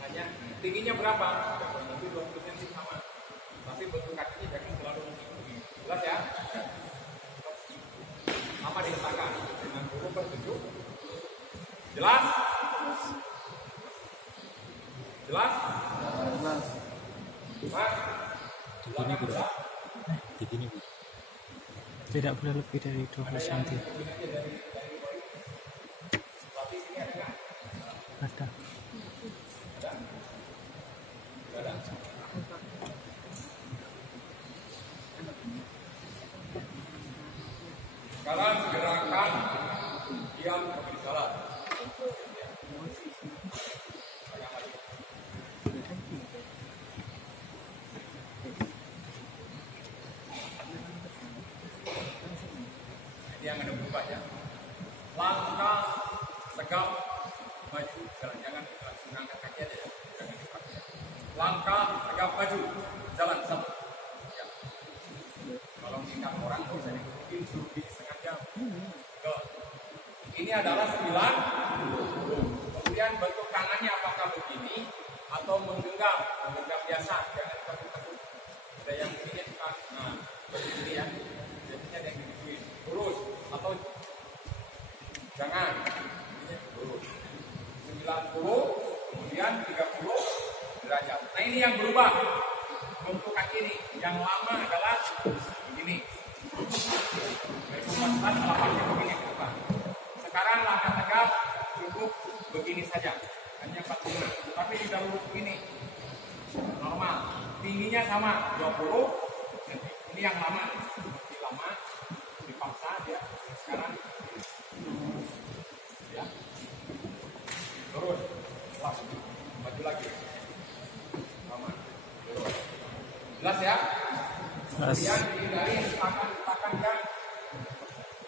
Hanya tingginya berapa? Nanti 20 cm sama. Tapi bentuk kakinya jangan terlalu begini. Jelas ya? Apa dihentakan? Dengan guru bertunjuk. Jelas? Jelas? Jelas. Mas? Begini, Bro. Begini, Bu. Tidak boleh lebih dari 12 cm. Ada. Sekarang gerakan diam berdiri salat. Ini yang ada berubah ya. Langkah tegap maju jalan, jangan langsung angkat kaki aja ya. Jangan dipakai. Langkah tegap maju jalan satu. Ya. Kalau mengikat orang bisa diikutin suruh di setengah jam. Ini adalah 9. Kemudian bentuk tangannya apakah begini atau menggenggam biasa, jangan tekuk-tekuk. Ada yang begini suka, nah begini ya. Biasanya ada yang begini lurus atau jangan. Ini lurus. 90, kemudian 30 derajat. Nah ini yang berubah bentuk kaki ini. Yang lama adalah begini. Dari telapaknya begini ke depan. Sekarang langkah tegap cukup begini saja, hanya 40. Tapi tidak lurus begini, normal. Tingginya sama 20. Ini yang lama, lebih lama dipaksa dia. Sekarang ya turun, lagi maju lagi, lama turun. Jelas ya? Kemudian dihindari tangan yang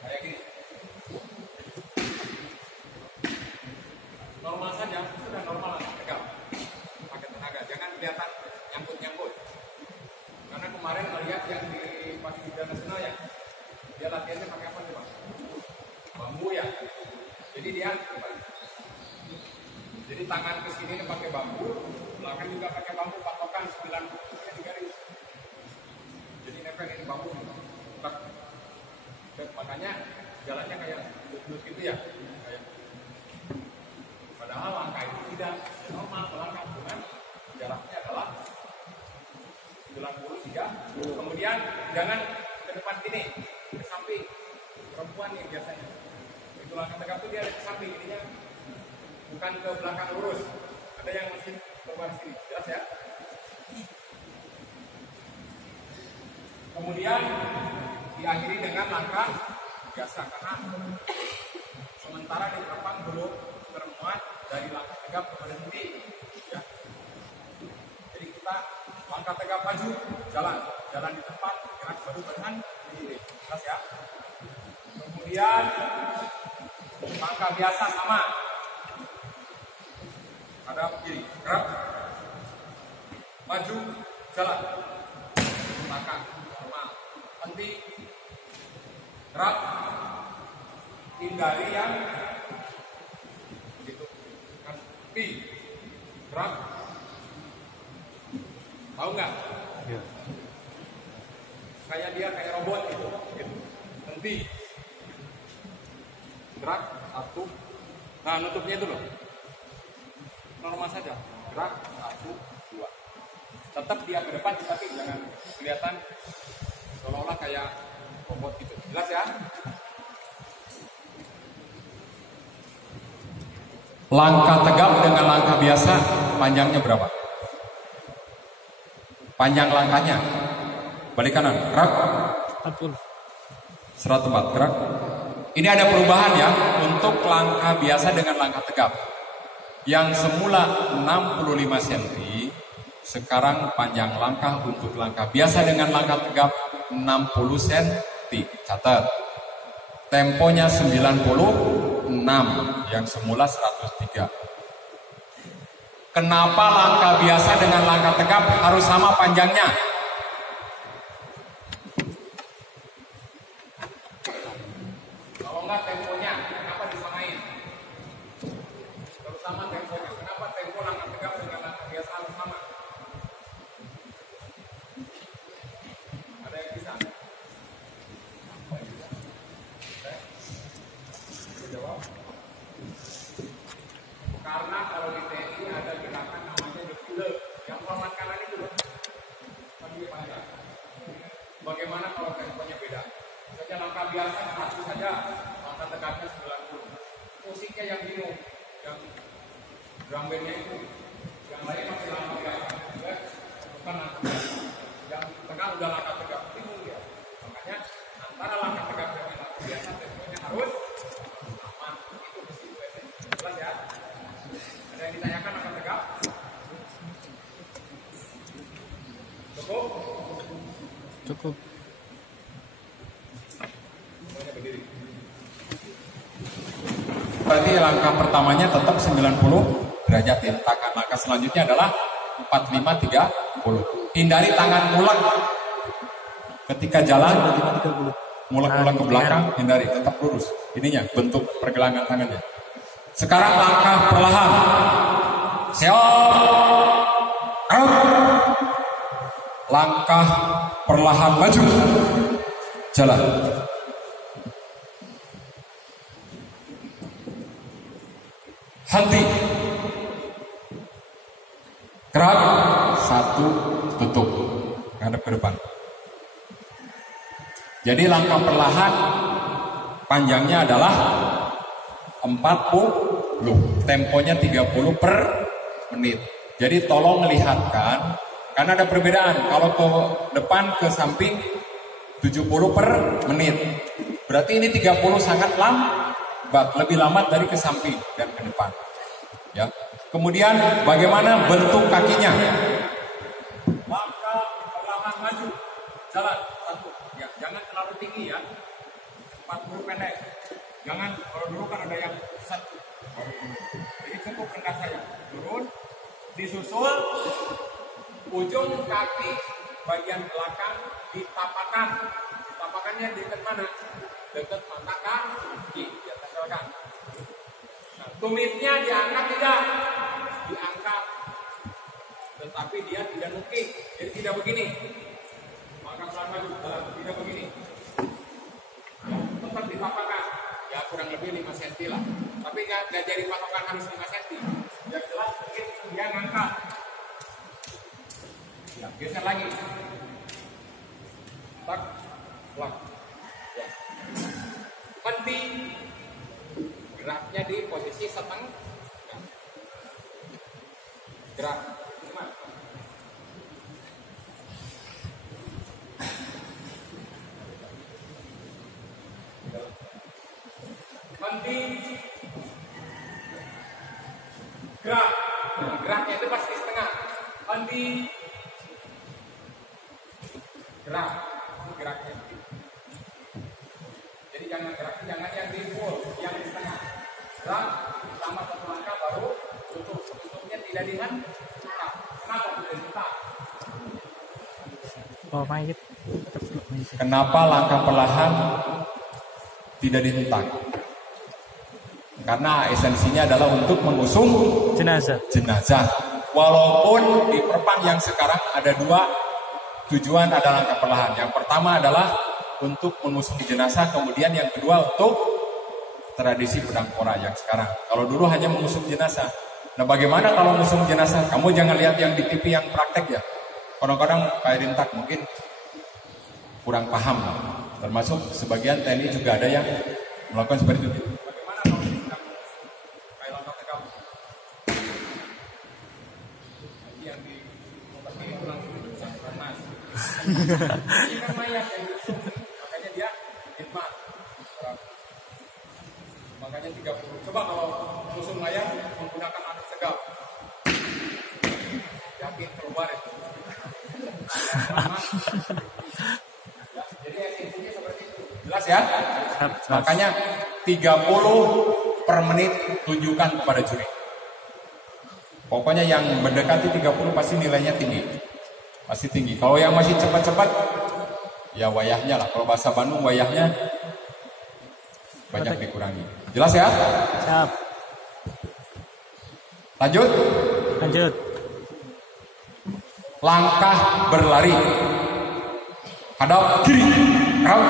kayak gini. Normal saja, sudah normal lah, tegap. Pakai tenaga, jangan kelihatan nyangkut-nyangkut. Karena kemarin melihat yang di Paskibra Nasional ya, dia latihannya pakai apa coba? Bambu ya. Jadi dia, jadi tangan ke sini pakai bambu, belakang juga pakai bambu, patokan 90 garis. Jadi nempel ini bambu, makanya jalannya kayak lurus gitu ya, kayak. Padahal langkah itu tidak normal, melangkah dengan jaraknya adalah 93. Kemudian jangan ke depan gini, ke samping. Perempuan nih biasanya. Itu langkah tegap itu dia ada ke samping, ininya bukan ke belakang lurus. Ada yang masih keluar sini, jelas ya. Kemudian diakhiri dengan langkah biasa karena sementara di depan belum termuat dari langkah tegap ke berhenti ya. Jadi kita langkah tegap maju, jalan di tempat, gerak baru berhenti, jelas ya. Kemudian langkah biasa sama, hadap kiri, gerak maju, jalan belakang normal, henti, gerak, hindari yang gitu kan, gerak, tahu nggak? Ya. Kayak dia kayak robot gitu, henti, gerak, satu, nah nutupnya itu loh, normal saja, gerak, satu, dua, tetap dia ke depan tapi jangan kelihatan seolah-olah kayak robot gitu. Jelas ya? Langkah tegap dengan langkah biasa panjangnya berapa? Panjang langkahnya. Balik kanan, gerak. 40. 104, gerak. Ini ada perubahan ya untuk langkah biasa dengan langkah tegap. Yang semula 65 cm, sekarang panjang langkah untuk langkah biasa dengan langkah tegap 60 cm. Catat. Temponya 96, yang semula 103. Kenapa langkah biasa dengan langkah tegap harus sama panjangnya? Kalau enggak temponya, kenapa disamain? Harus sama temponya. Kenapa tempo langkah tegap dengan langkah biasa harus sama? Ada yang bisa? Jawab. Karena kalau di TNI ada gerakan namanya defile, yang format kanan itu loh, lebih panjang. Bagaimana kalau temponya beda? Misalnya langkah biasa 100 saja, langkah tegapnya 90. Musiknya yang bingung, yang drum bandnya itu, yang lain masih langkah biasa, ya, bukan langkah biasa. Yang tengah udah langkah tegap, bingung ya. Makanya antara langkah tegap dengan langkah biasa temponya harus sama. Itu mesti jelas ya. Ada yang ditanyakan akan tegap? Cukup? Cukup. Semuanya berdiri. Berarti langkah pertamanya tetap 90 derajat hentakan. Langkah selanjutnya adalah 45-30. Hindari tangan mulak ketika jalan. 30. Mulak-mulak ke belakang, hindari, tetap lurus. Ininya bentuk pergelangan tangannya. Sekarang langkah perlahan. Siap. Langkah perlahan maju. Jalan. Henti. Gerak. 1, tutup. Menghadap ke depan. Jadi langkah perlahan panjangnya adalah 40, temponya 30 per menit. Jadi tolong lihatkan, karena ada perbedaan. Kalau ke depan ke samping 70 per menit. Berarti ini 30 sangat lambat, lebih lambat dari ke samping dan ke depan. Ya. Kemudian bagaimana bentuk kakinya? Langkah perlahan maju, jalan. Ya, jangan terlalu tinggi ya, 40 pendek. Jangan, kalau dulu kan ada yang satu. Jadi cukup rendah saja. Turun, disusul, ujung kaki bagian belakang ditapakan. Tapakannya dekat mana? Dekat mata kaki, di atas belakang. Nah, tumitnya diangkat tidak? Diangkat. Tetapi dia tidak nukik, jadi tidak begini. Maka pelan maju, tidak begini. Tetap ditapakan, ya kurang lebih 5 cm lah. Tapi nggak jadi patokan harus 5 cm. Yang jelas begitu dia ngangkat. Ya, geser lagi. Tak, plak. Ya. Henti. Geraknya di posisi setengah. Ya. Gerak. Gimana? Henti. Gerak. Geraknya itu pasti setengah. Henti. Gerak. Geraknya. Jadi jangan geraknya, jangan yang di full, yang di setengah. Gerak sama satu langkah baru tutup. Tutupnya tidak dihentikan. Kenapa tidak dihentikan? Oh, mayit. Kenapa langkah perlahan tidak dihentak? Karena esensinya adalah untuk mengusung jenazah. Walaupun di perpan yang sekarang ada 2 tujuan ada langkah perlahan. Yang pertama adalah untuk mengusung jenazah, kemudian yang kedua untuk tradisi pedang pora yang sekarang. Kalau dulu hanya mengusung jenazah. Nah, bagaimana kalau mengusung jenazah? Kamu jangan lihat yang di TV yang praktek ya. Kadang-kadang kayak rintak mungkin kurang paham lah. Termasuk sebagian TNI juga ada yang melakukan seperti itu. Bagaimana kalau sedang kayak langkah tegap? Yang di otaknya itu langsung panas. Ini kan mayat yang diusung, makanya dia hikmat. Makanya 30. Coba kalau musuh mayat menggunakan alat tegap, yakin keluar itu. Ya, jadi esensinya seperti itu. Jelas ya? Makanya 30 per menit tunjukkan kepada juri. Pokoknya yang mendekati 30 pasti nilainya tinggi. Pasti tinggi. Kalau yang masih cepat-cepat, ya wayahnya lah. Kalau bahasa Bandung wayahnya banyak dikurangi. Jelas ya? Siap. Lanjut. Lanjut. Langkah berlari. Hadap kiri. Gerak.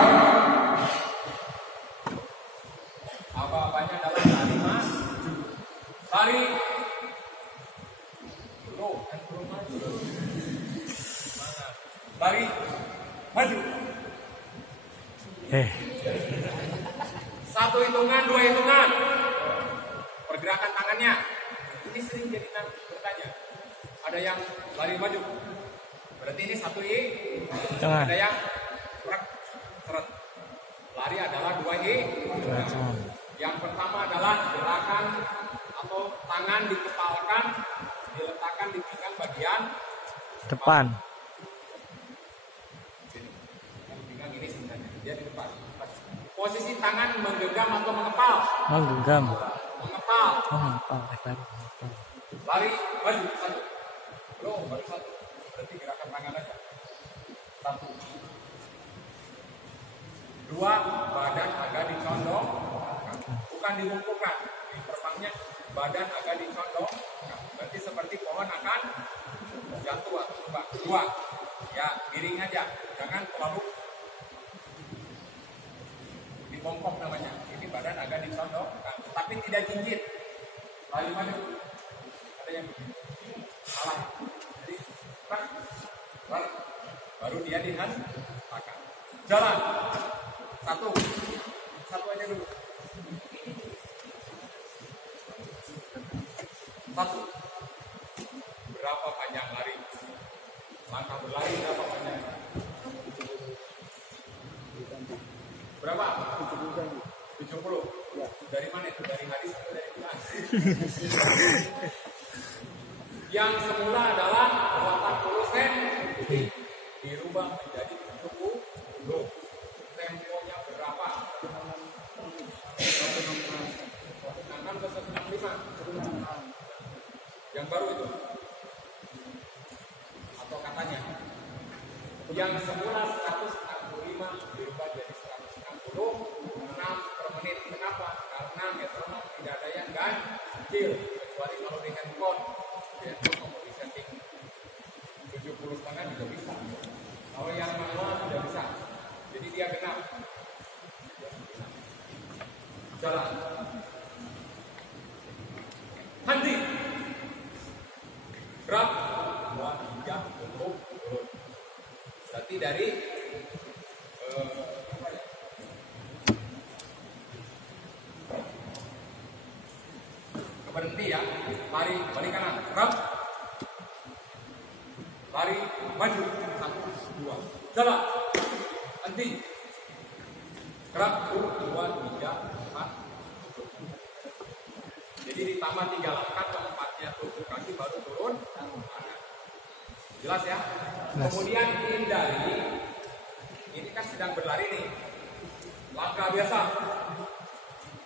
Apa-apanya dalam lari mas. Lari. Lari. Maju. Satu hitungan, dua hitungan. Pergerakan tangannya. Ini sering jadi bertanya. Ada yang lari maju. Berarti ini satu Tengah. Ada yang seret. Lari adalah dua Yang pertama adalah gerakan atau tangan dikepalkan, diletakkan di pinggang bagian Depan. Pinggang ini sebenarnya dia di depan. Posisi tangan menggenggam atau mengepal. Menggenggam. Mengepal. Mengepal. Lari maju satu. Baru satu. Berarti gerakan tangan aja. Satu. Dua, badan agak dicondong. Bukan dibungkukkan. Di perpangnya badan agak dicondong. Berarti seperti pohon akan jatuh atau tumbang. Dua. Ya, miring aja. Jangan terlalu dibongkok namanya. Ini badan agak dicondong, tapi tidak jinjit. Lari maju. Ada yang begini. Salah. Jadi, baru dia dihantarkan. Jalan. Satu aja dulu. Satu. Berapa panjang lari? Langkah berlari berapa panjang? Berapa? 70. Ya. Dari mana itu? Dari hadis atau dari Quran? Yang semula adalah 80 cm dirubah menjadi 70. Temponya berapa? 165 ke 165. Yang baru itu. Atau katanya yang semula 165 dirubah jadi 160 per menit. Kenapa? Karena metronom tidak ada yang ganjil kecuali kalau di handphone. Handphone mau di setting 70 setengah juga bisa. Kalau yang manual tidak bisa. Jadi dia genap. Jalan. Henti. Gerak. 2, 3, turun. Berarti dari berhenti ya, lari balik kanan, gerak, lari maju, 1, 2, jalan, henti, gerak, 2, 3, 4. Jadi ditambah 3 langkah, keempatnya tubuh kaki baru turun kanan. Jelas ya? Kemudian hindari, ini kan sedang berlari nih, langkah biasa.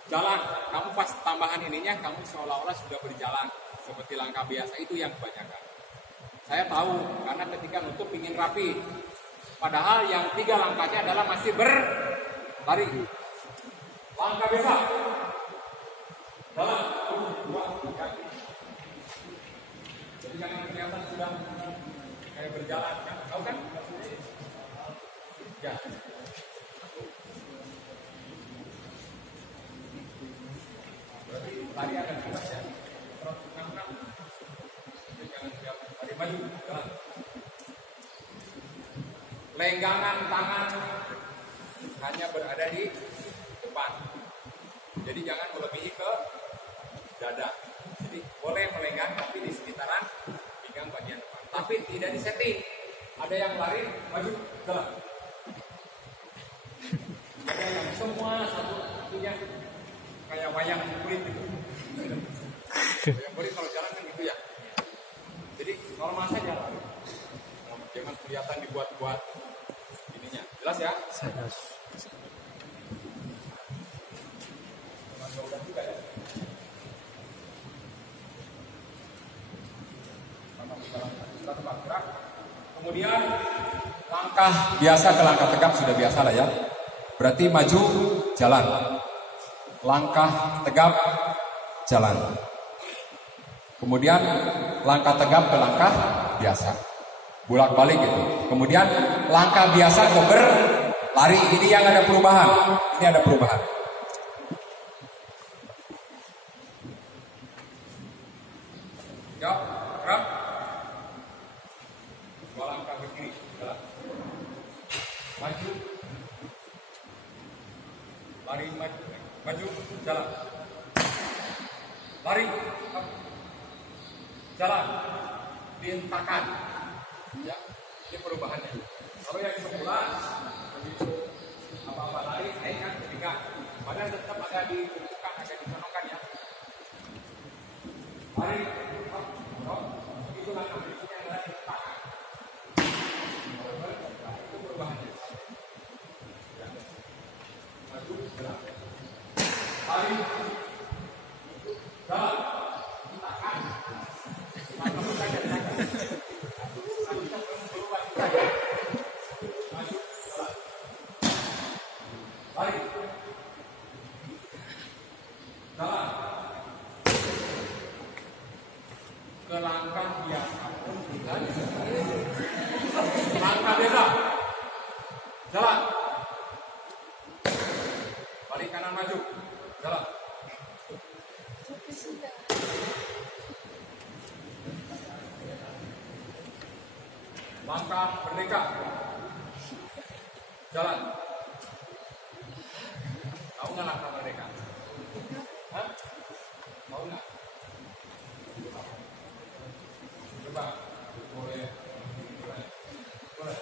Jalan, kamu pas tambahan ininya, kamu seolah-olah sudah berjalan seperti langkah biasa, itu yang kebanyakan. Saya tahu, karena ketika nutup ingin rapi. Padahal yang 3 langkahnya adalah masih berlari. Langkah biasa. Jalan, 2, 3. Jadi jangan kelihatan sudah kayak berjalan, kan? Tahu kan? Ya. Lari akan bebas ya. 166. Jadi jangan kelihatan. Lari maju, jalan. Lenggangan tangan hanya berada di depan. Jadi jangan melebihi ke dada. Jadi boleh melenggang tapi di sekitaran pinggang bagian depan. Tapi tidak disetting. Ada yang lari maju jalan. Ada yang semua satunya kayak wayang kulit gitu. Wayang kulit kalau jalan kan gitu ya. Jadi normal saja lari. Jangan kelihatan dibuat-buat ininya. Jelas ya? Jelas. Juga ya. Kemudian langkah biasa ke langkah tegap sudah biasa lah ya. Berarti maju jalan. Langkah tegap jalan. Kemudian langkah tegap ke langkah biasa. Bolak-balik gitu. Kemudian langkah biasa ke berlari. Ini yang ada perubahan. Ini ada perubahan. Jawab, gerak. Dua langkah ke kiri, jalan. Maju. Lari, maju. Maju, jalan. Lari. Jalan. Dihentakan. Ya, ini perubahannya. Kalau yang semula begitu apa-apa lari, naik kan ketika badan tetap ada dibentukkan, ada diconokkan ya. Lari. Itu langkah berikutnya adalah dihentakan. Itu perubahannya. Ya. Maju, jalan. Lari. Jalan. Hentakan. Maju saja. Lari. Jalan. Ke langkah biasa. Langkah biasa. Jalan. Balik kanan maju. Jalan. Langkah merdeka. Jalan. Tahu nggak langkah merdeka? Hah? Tahu nggak? Coba. Boleh. Boleh.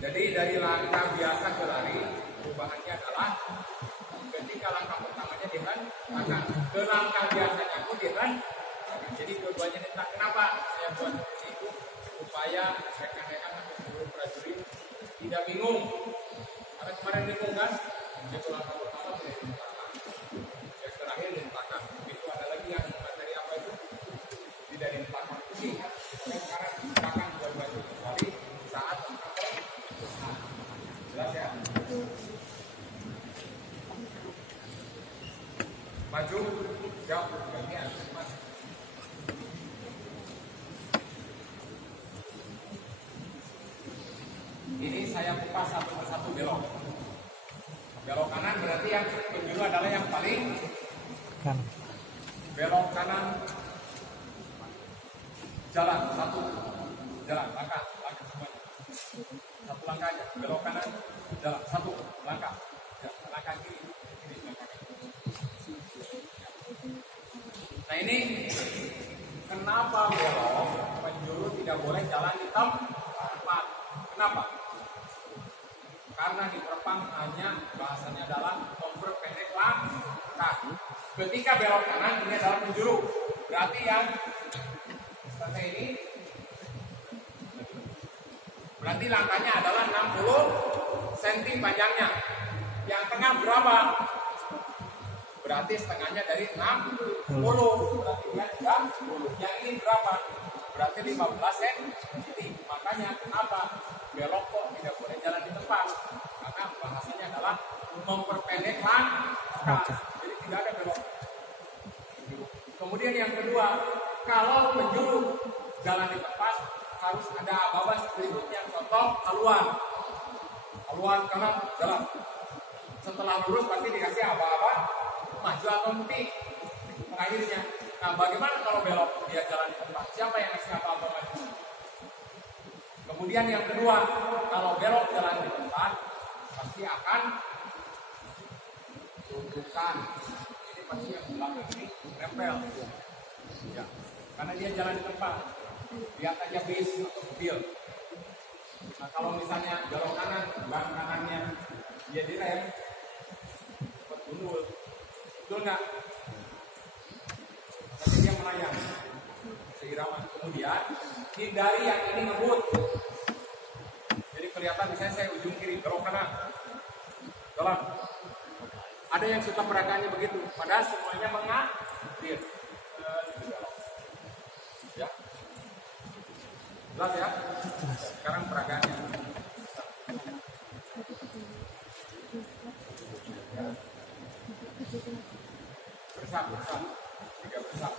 Jadi dari langkah biasa ke lari, perubahannya adalah ketika langkah pertamanya dihentakan, ke langkah biasanya pun dihentakan. Jadi dua-duanya dihentakan. Kenapa saya buat itu? Supaya rekan-rekan atau seluruh prajurit tidak bingung. Karena kemarin bingung kan? Itu langkah pertama tidak dihentakan. Yang terakhir dihentakan. Itu ada lagi yang materi apa itu? Tidak dihentakan. Ini kan? Sekarang dihentakan dua-duanya. Jadi saat langkah pertama. Jelas ya? Maju, jauh, gantian, mas. Ini saya kupas satu persatu belok. Belok kanan berarti yang penjuru adalah yang paling Kan. belok kanan. Jalan satu, jalan langkah semuanya. Satu langkah aja, belok kanan, jalan satu langkah, langkah kiri, langkah kiri. Nah ini kenapa belok penjuru tidak boleh jalan di tempat? Kenapa? Karena di perpang hanya bahasanya adalah memperpendek langkah. Ketika belok kanan ini adalah penjuru. Berarti yang seperti ini. Berarti langkahnya adalah 60 cm panjangnya. Yang tengah berapa? Berarti setengahnya dari 60. Berarti dia 30. Yang ini berapa? Berarti 15 cm. Makanya kenapa belok kok tidak boleh jalan di tempat? Karena bahasanya adalah memperpendek langkah. Jadi tidak ada belok. Kemudian yang kedua, kalau penjuru jalan di tempat harus ada babas berikutnya. Contoh haluan. Haluan kanan jalan. Setelah lurus pasti dikasih apa-apa, maju atau mundur pengakhirnya. Nah bagaimana kalau belok dia jalan di tempat? Siapa yang ngasih apa-apa maju? Kemudian yang kedua, kalau belok jalan di tempat, pasti akan tunjukkan. Ini pasti yang belakang ini nempel. Ya, karena dia jalan di tempat. Lihat aja bis atau mobil. Nah, kalau misalnya belok kanan, ban kanannya dia direm, bergundul, betul nggak? Tapi dia melayang seirama. Kemudian hindari yang ini ngebut. Jadi kelihatan misalnya saya ujung kiri belok kanan, jalan. Ada yang suka peragaannya begitu, padahal semuanya mengalir. Ya, jelas ya. Sekarang peragaannya. Bersab, tiga bersab.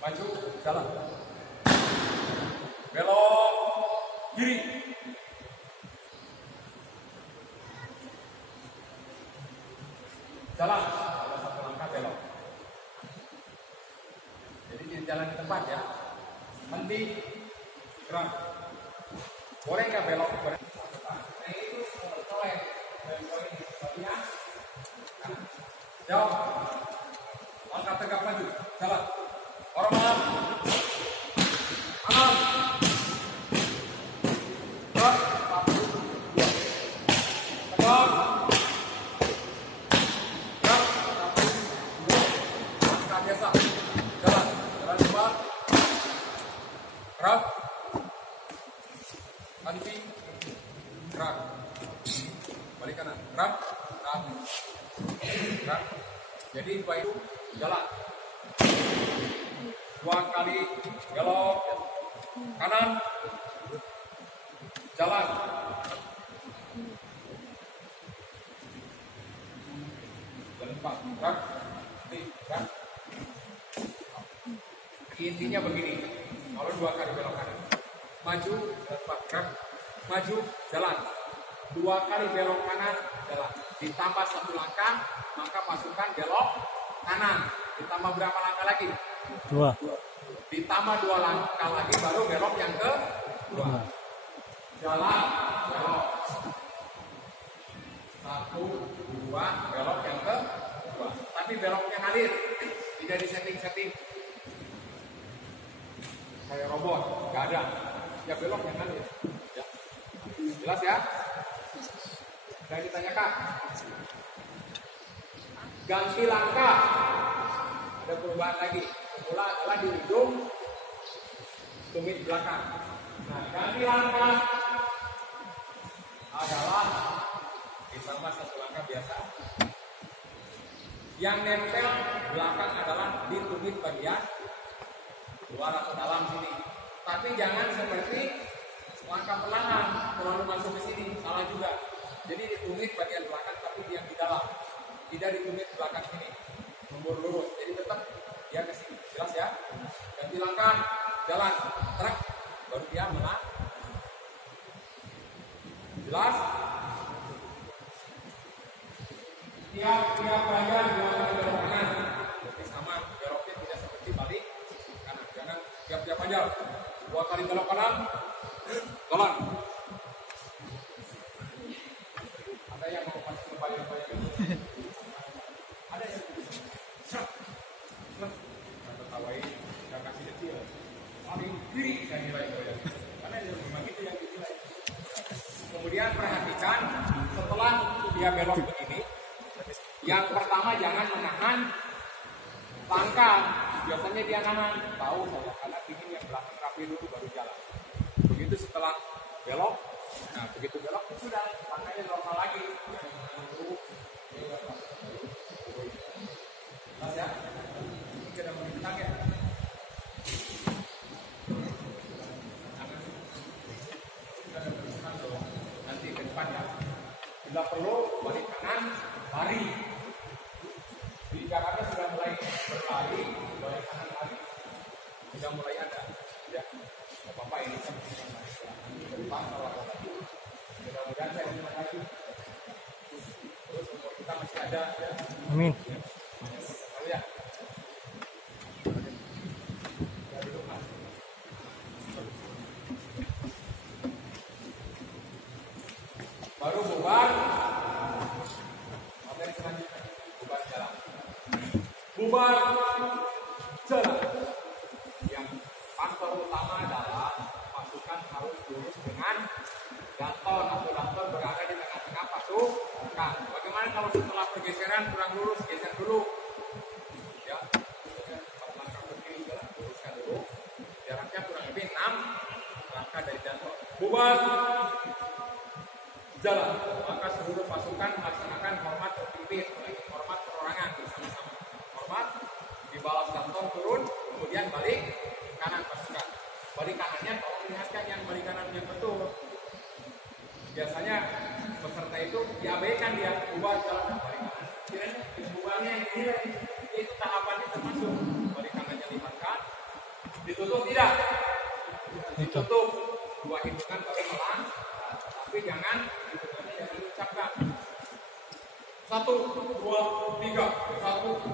Maju, jalan. Belok kiri. Jalan. Ada satu langkah belok. Jadi jalan di tempat ya. Henti. Gerak. Boleh nggak belok? Boleh. Nah itu soleh. Bagian. Jauh. Langkah tegak maju. Jalan. Orang malam. Malam. Gerak. Tegak. Gerak. Langkah biasa. Jalan. Jalan cepat. Gerak. Henti. Gerak. Balik kanan. Gerak. Gerak. Gerak. Jadi itu jalan. 2 kali belok kanan. Jalan. Jalan 4. Gerak. Henti. Gerak. Intinya begini. Kalau 2 kali belok kanan. Maju, gerak, maju, jalan. 2 kali belok kanan, jalan. Ditambah 1 langkah, maka pasukan belok kanan. Ditambah berapa langkah lagi? 2. Ditambah 2 langkah lagi, baru belok yang ke-2. Jalan, belok. 1, 2, belok yang ke-2. Tapi beloknya ngalir, tidak disetting-setting. Kayak robot, nggak ada. Ya belok yang ngalir. Ya. Jelas ya? Saya ditanyakan. Ganti langkah. Ada perubahan lagi. Semula adalah di ujung tumit belakang. Nah, ganti langkah adalah ditambah 1 langkah biasa. Yang nempel belakang adalah di tumit bagian luar atau dalam sini. Tapi jangan seperti langkah perlahan terlalu masuk ke sini, salah juga. Jadi ditumit bagian belakang tapi yang di dalam, tidak ditumit belakang sini, mundur lurus. Jadi tetap dia ke sini, jelas ya. Ganti langkah, jalan, truk, baru dia melang. Jelas? Tiap bagian 2 kali belok kanan, berarti sama beloknya tidak seperti balik kanan. Jangan tiap-tiap aja 2 kali belok kanan, jalan. Ada yang mau masuk ke bayang-bayang? Ada yang tertawain, nggak kasih kecil. Paling kiri saya nilai bayang. Karena memang itu yang dinilai. Kemudian perhatikan setelah dia belok begini, yang pertama jangan menahan langkah. Biasanya dia nahan, tahu saya, karena ingin yang belakang rapi dulu baru jalan. Begitu setelah belok, nah begitu belok sudah langkahnya normal lagi. Mas ya, ini kita menentang ya. Nanti ke depan ya. Bila perlu balik kanan, lari. Jika kami sudah mulai berlari, balik kanan lari. Sudah mulai ada. Ya, Bapak ini kan ke depan kalau lagi. Mudah-mudahan saya bisa lagi. Terus umur kita masih ada. Ya. Amin. Ya. bubar, jalan. Yang faktor utama adalah pasukan harus lurus dengan danton atau danton berada di tengah-tengah pasukan. Bagaimana kalau setelah pergeseran kurang lurus, geser dulu. Ya, langkah berdiri jalan, luruskan dulu. Jaraknya kurang lebih 6 langkah dari danton. Bubar, jalan. Maka seluruh pasukan melaksanakan hormat terpimpin, hormat perorangan bersama-sama. Hormat, dibalas danton turun, kemudian balik kanan pasukan. Balik kanannya tolong lihatkan yang balik kanannya betul. Biasanya peserta itu diabaikan dia bubar jalan balik kanan. Kiranya bubarnya yang ini itu tahapannya termasuk balik kanannya lihatkan. Ditutup tidak? Ditutup. 2 hitungan pakai melang, tapi jangan hitungannya yang diucapkan. 1, 2, 3, 1, 2.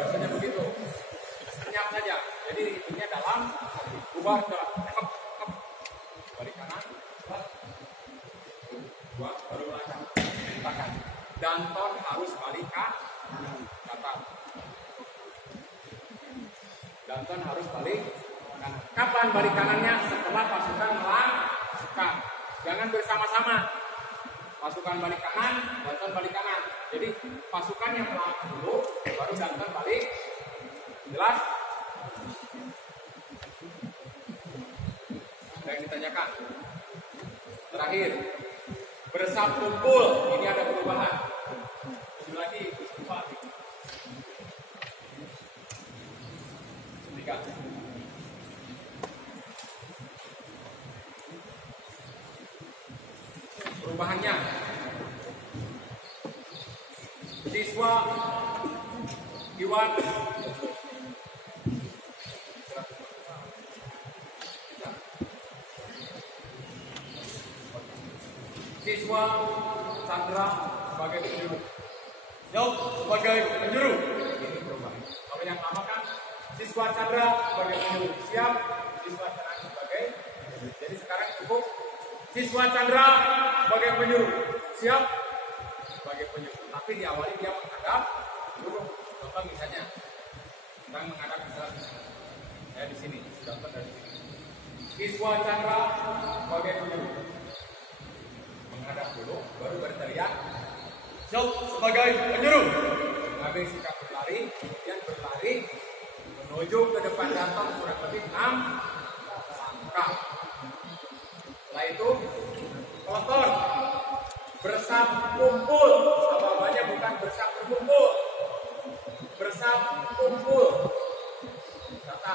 Biasanya begitu. Senyap saja. Jadi hitungnya dalam bubar jalan. Balik kanan. 2, baru melangkah. Letakkan. Danton harus balik kanan. Danton harus balik kanan. Kapan balik kanannya? Setelah pasukan melangkah. Jangan bersama-sama. Pasukan balik kanan, danton balik kanan. Jadi pasukan yang melangkah dulu, baru danton balik. Jelas? Yang ditanyakan. Terakhir, bersab kumpul. Ini ada perubahan. Usul lagi, lupa. 3. Perubahannya, siswa Iwan siswa Chandra sebagai penjuru. Siap sebagai penjuru. Ini perubahan. Kalau yang lama kan siswa Chandra sebagai penjuru. Siap siswa Chandra sebagai penjuru. Jadi sekarang cukup siswa Chandra sebagai penjuru. Siap sebagai penjuru. Tapi diawali dia menghadap dulu. Contoh misalnya sedang menghadap misalnya saya di sini. Contoh dari sini. Siswa Chandra sebagai penjuru. Menghadap dulu, baru berteriak siap sebagai penjuru. Mengambil sikap berlari, kemudian berlari menuju ke depan danton kurang lebih 6 langkah. Setelah itu kotor, bersab kumpul. Abang-abangnya bukan bersab berkumpul, bersab kumpul. Kata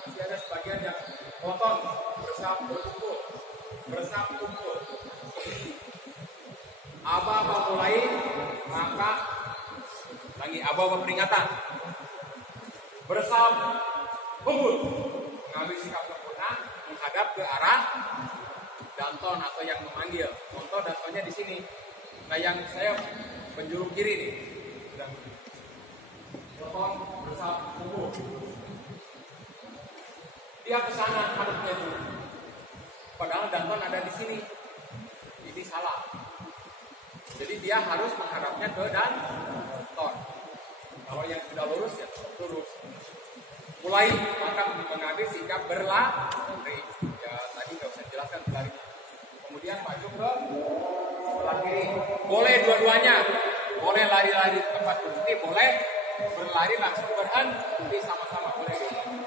masih ada sebagian yang kotor, bersab berkumpul, bersab kumpul. Aba-aba mulai, maka lagi aba-aba peringatan. Bersab kumpul, mengambil sikap sempurna, menghadap ke arah danton atau yang memanggil. Contoh dantonnya di sini. Nah yang saya penjuru kiri nih. Danton bersab kumpul. Dia ke sana hadapnya dulu. Padahal danton ada di sini. Ini salah. Jadi dia harus menghadapnya ke danton. Kalau yang sudah lurus ya lurus. Mulai maka mengambil sikap berlari. Ya tadi nggak usah jelaskan berlari. Kemudian maju ke sebelah kiri. Boleh dua-duanya. Boleh lari-lari ke tempat berhenti. Boleh berlari langsung berhenti sama-sama. Boleh dua-duanya.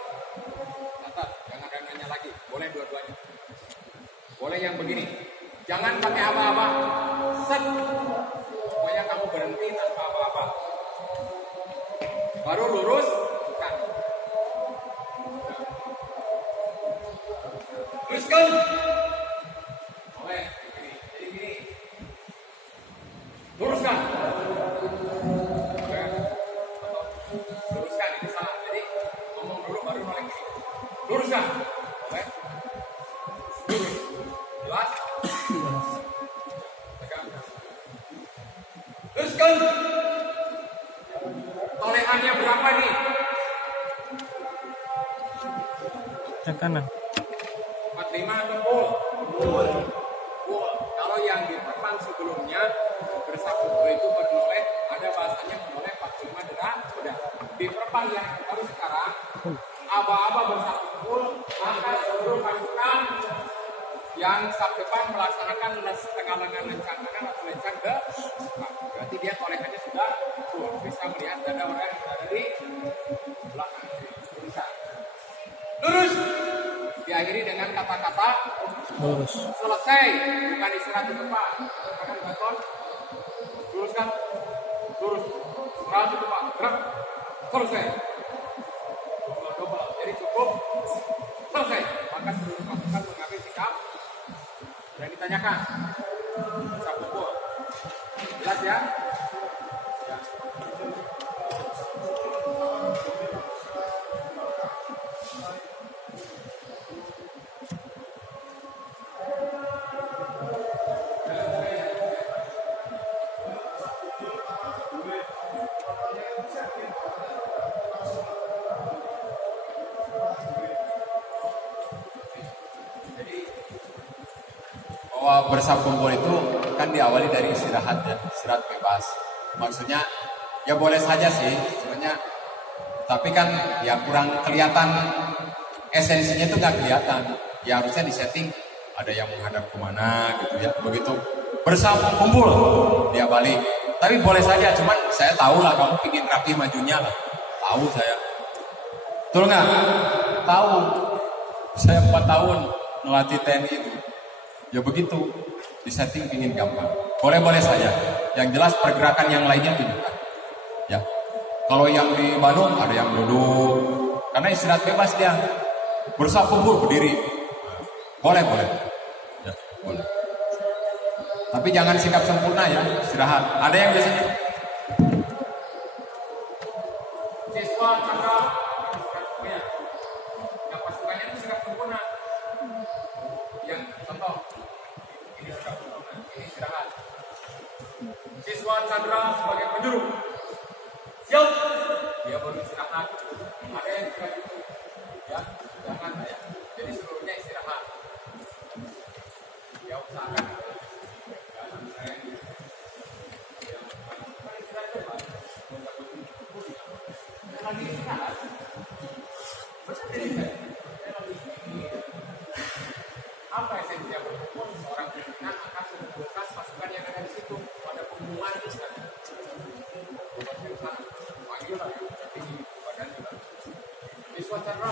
Catat, jangan ada nanya lagi. Boleh dua-duanya. Boleh yang begini. Jangan pakai apa-apa. Set. Supaya kamu berhenti tanpa apa-apa. Baru lurus. Bukan. Teruskan. Boleh. Gini. Jadi gini. Luruskan. Luruskan. Ini salah. Jadi ngomong dulu baru noleh gini. Luruskan. Boleh. Lurus. Jelas? Teruskan. Tolerannya berapa nih? Yang kanan. 45 atau full? Full. Kalau yang di depan sebelumnya bersab kumpul itu bernoleh, ada bahasanya menoleh 45 di perempat yang baru sekarang, aba-aba bersatu kumpul, maka seluruh pasukan yang sub depan melaksanakan setengah lengan lencang kanan atau lencang ke depan. Berarti dia tolerannya sudah full, bisa melihat dada orang yang berada di belakang. Bisa. Lurus. Diakhiri dengan kata-kata lurus. selesai, bukan istirahat di tempat. Tangan baton, luruskan, lurus, istirahat di tempat, gerak, selesai. Double, jadi cukup, selesai. Maka seluruh pasukan mengambil sikap yang ditanyakan. Bisa pukul. Jelas ya? Ya. Bahwa bersatu kumpul itu kan diawali dari istirahat ya, istirahat bebas. Maksudnya ya boleh saja sih sebenarnya, tapi kan ya kurang kelihatan esensinya itu nggak kelihatan. Ya harusnya disetting ada yang menghadap kemana gitu ya. Begitu bersatu kumpul dia balik. Tapi boleh saja, cuman saya tahu lah kamu pingin rapi majunya lah. Tahu saya. Betul nggak? Tahu. Saya 4 tahun melatih TNI itu. Ya begitu, disetting pingin gampang. Boleh-boleh saja. Yang jelas pergerakan yang lainnya tunjukkan. Ya. Kalau yang di Bandung ada yang duduk, karena istirahat bebas dia. Bersatu kumpul berdiri. Boleh. Ya, boleh. Tapi jangan sikap sempurna ya, istirahat. Ada yang biasanya siswa Chandra, yang pasukannya itu sikap sempurna. Yang contoh ini sikap sempurna, ini istirahat. Siswa Chandra sebagai penjuru, siap, dia baru istirahat. Ada yang juga gitu, ya, jangan ya. Jadi seluruhnya istirahat. Ya usahakan. Lagi istirahat. Apa esensinya berkumpul? Seorang pimpinan akan mengumpulkan pasukan yang ada di situ pada pengumuman misalnya. Panggil lah, tinggi badan juga. Siswa Chandra,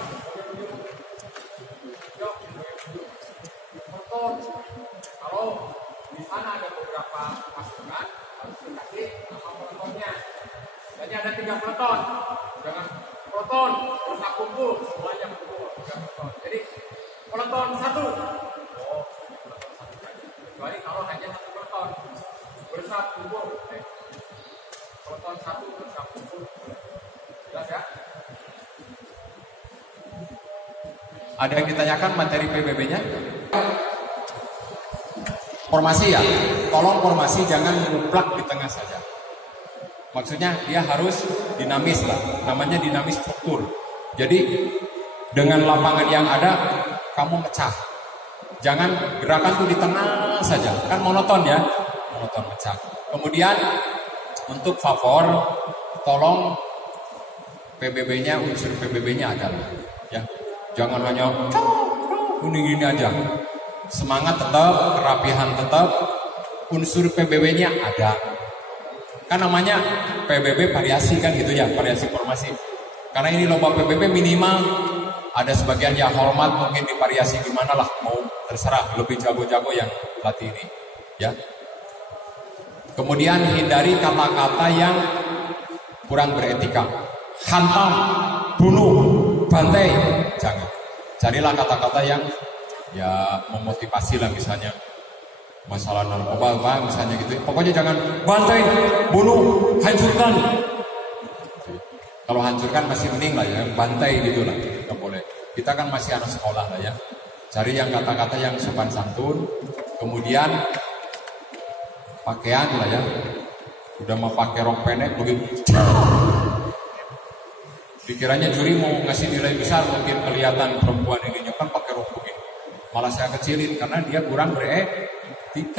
kalau di sana ada beberapa pasukan harus dikasih nama peletonnya. Jadi ada 3 peleton dengan peleton terus kumpul semuanya kumpul 3 peleton. Jadi peleton 1. Oh, peleton 1 saja. Kecuali kalau hanya 1 peleton bersatu kumpul. Peleton 1 bersatu kumpul. Jelas ya? Ada yang ditanyakan materi PBB-nya? Formasi ya, tolong formasi jangan mutlak di tengah saja. Maksudnya dia harus dinamis lah, namanya dinamis struktur. Jadi dengan lapangan yang ada, kamu mecah. Jangan gerakan tuh di tengah saja, kan monoton ya, monoton mecah. Kemudian untuk favor, tolong PBB-nya, unsur PBB-nya ada, ya. Jangan hanya gini-gini aja. Semangat tetap, kerapihan tetap, unsur PBB-nya ada. Kan namanya PBB variasi kan gitu ya, variasi formasi. Karena ini lomba PBB minimal ada sebagian yang hormat, mungkin divariasi gimana lah, mau terserah, lebih jago-jago yang latih ini, ya. Kemudian hindari kata-kata yang kurang beretika. Hantam, bunuh, bantai, jangan. Carilah kata-kata yang ya memotivasi lah, misalnya masalah narkoba apa misalnya gitu. Pokoknya jangan bantai, bunuh, hancurkan. Kalau hancurkan masih mending lah ya, bantai gitu lah, nggak boleh. Kita kan masih anak sekolah lah ya. Cari yang kata-kata yang sopan santun. Kemudian pakaian lah ya. Udah mau pakai rok pendek begitu. Pikirannya juri mau ngasih nilai besar, mungkin kelihatan perempuan ini kan pakai rok begini. Malah saya kecilin karena dia kurang beretika.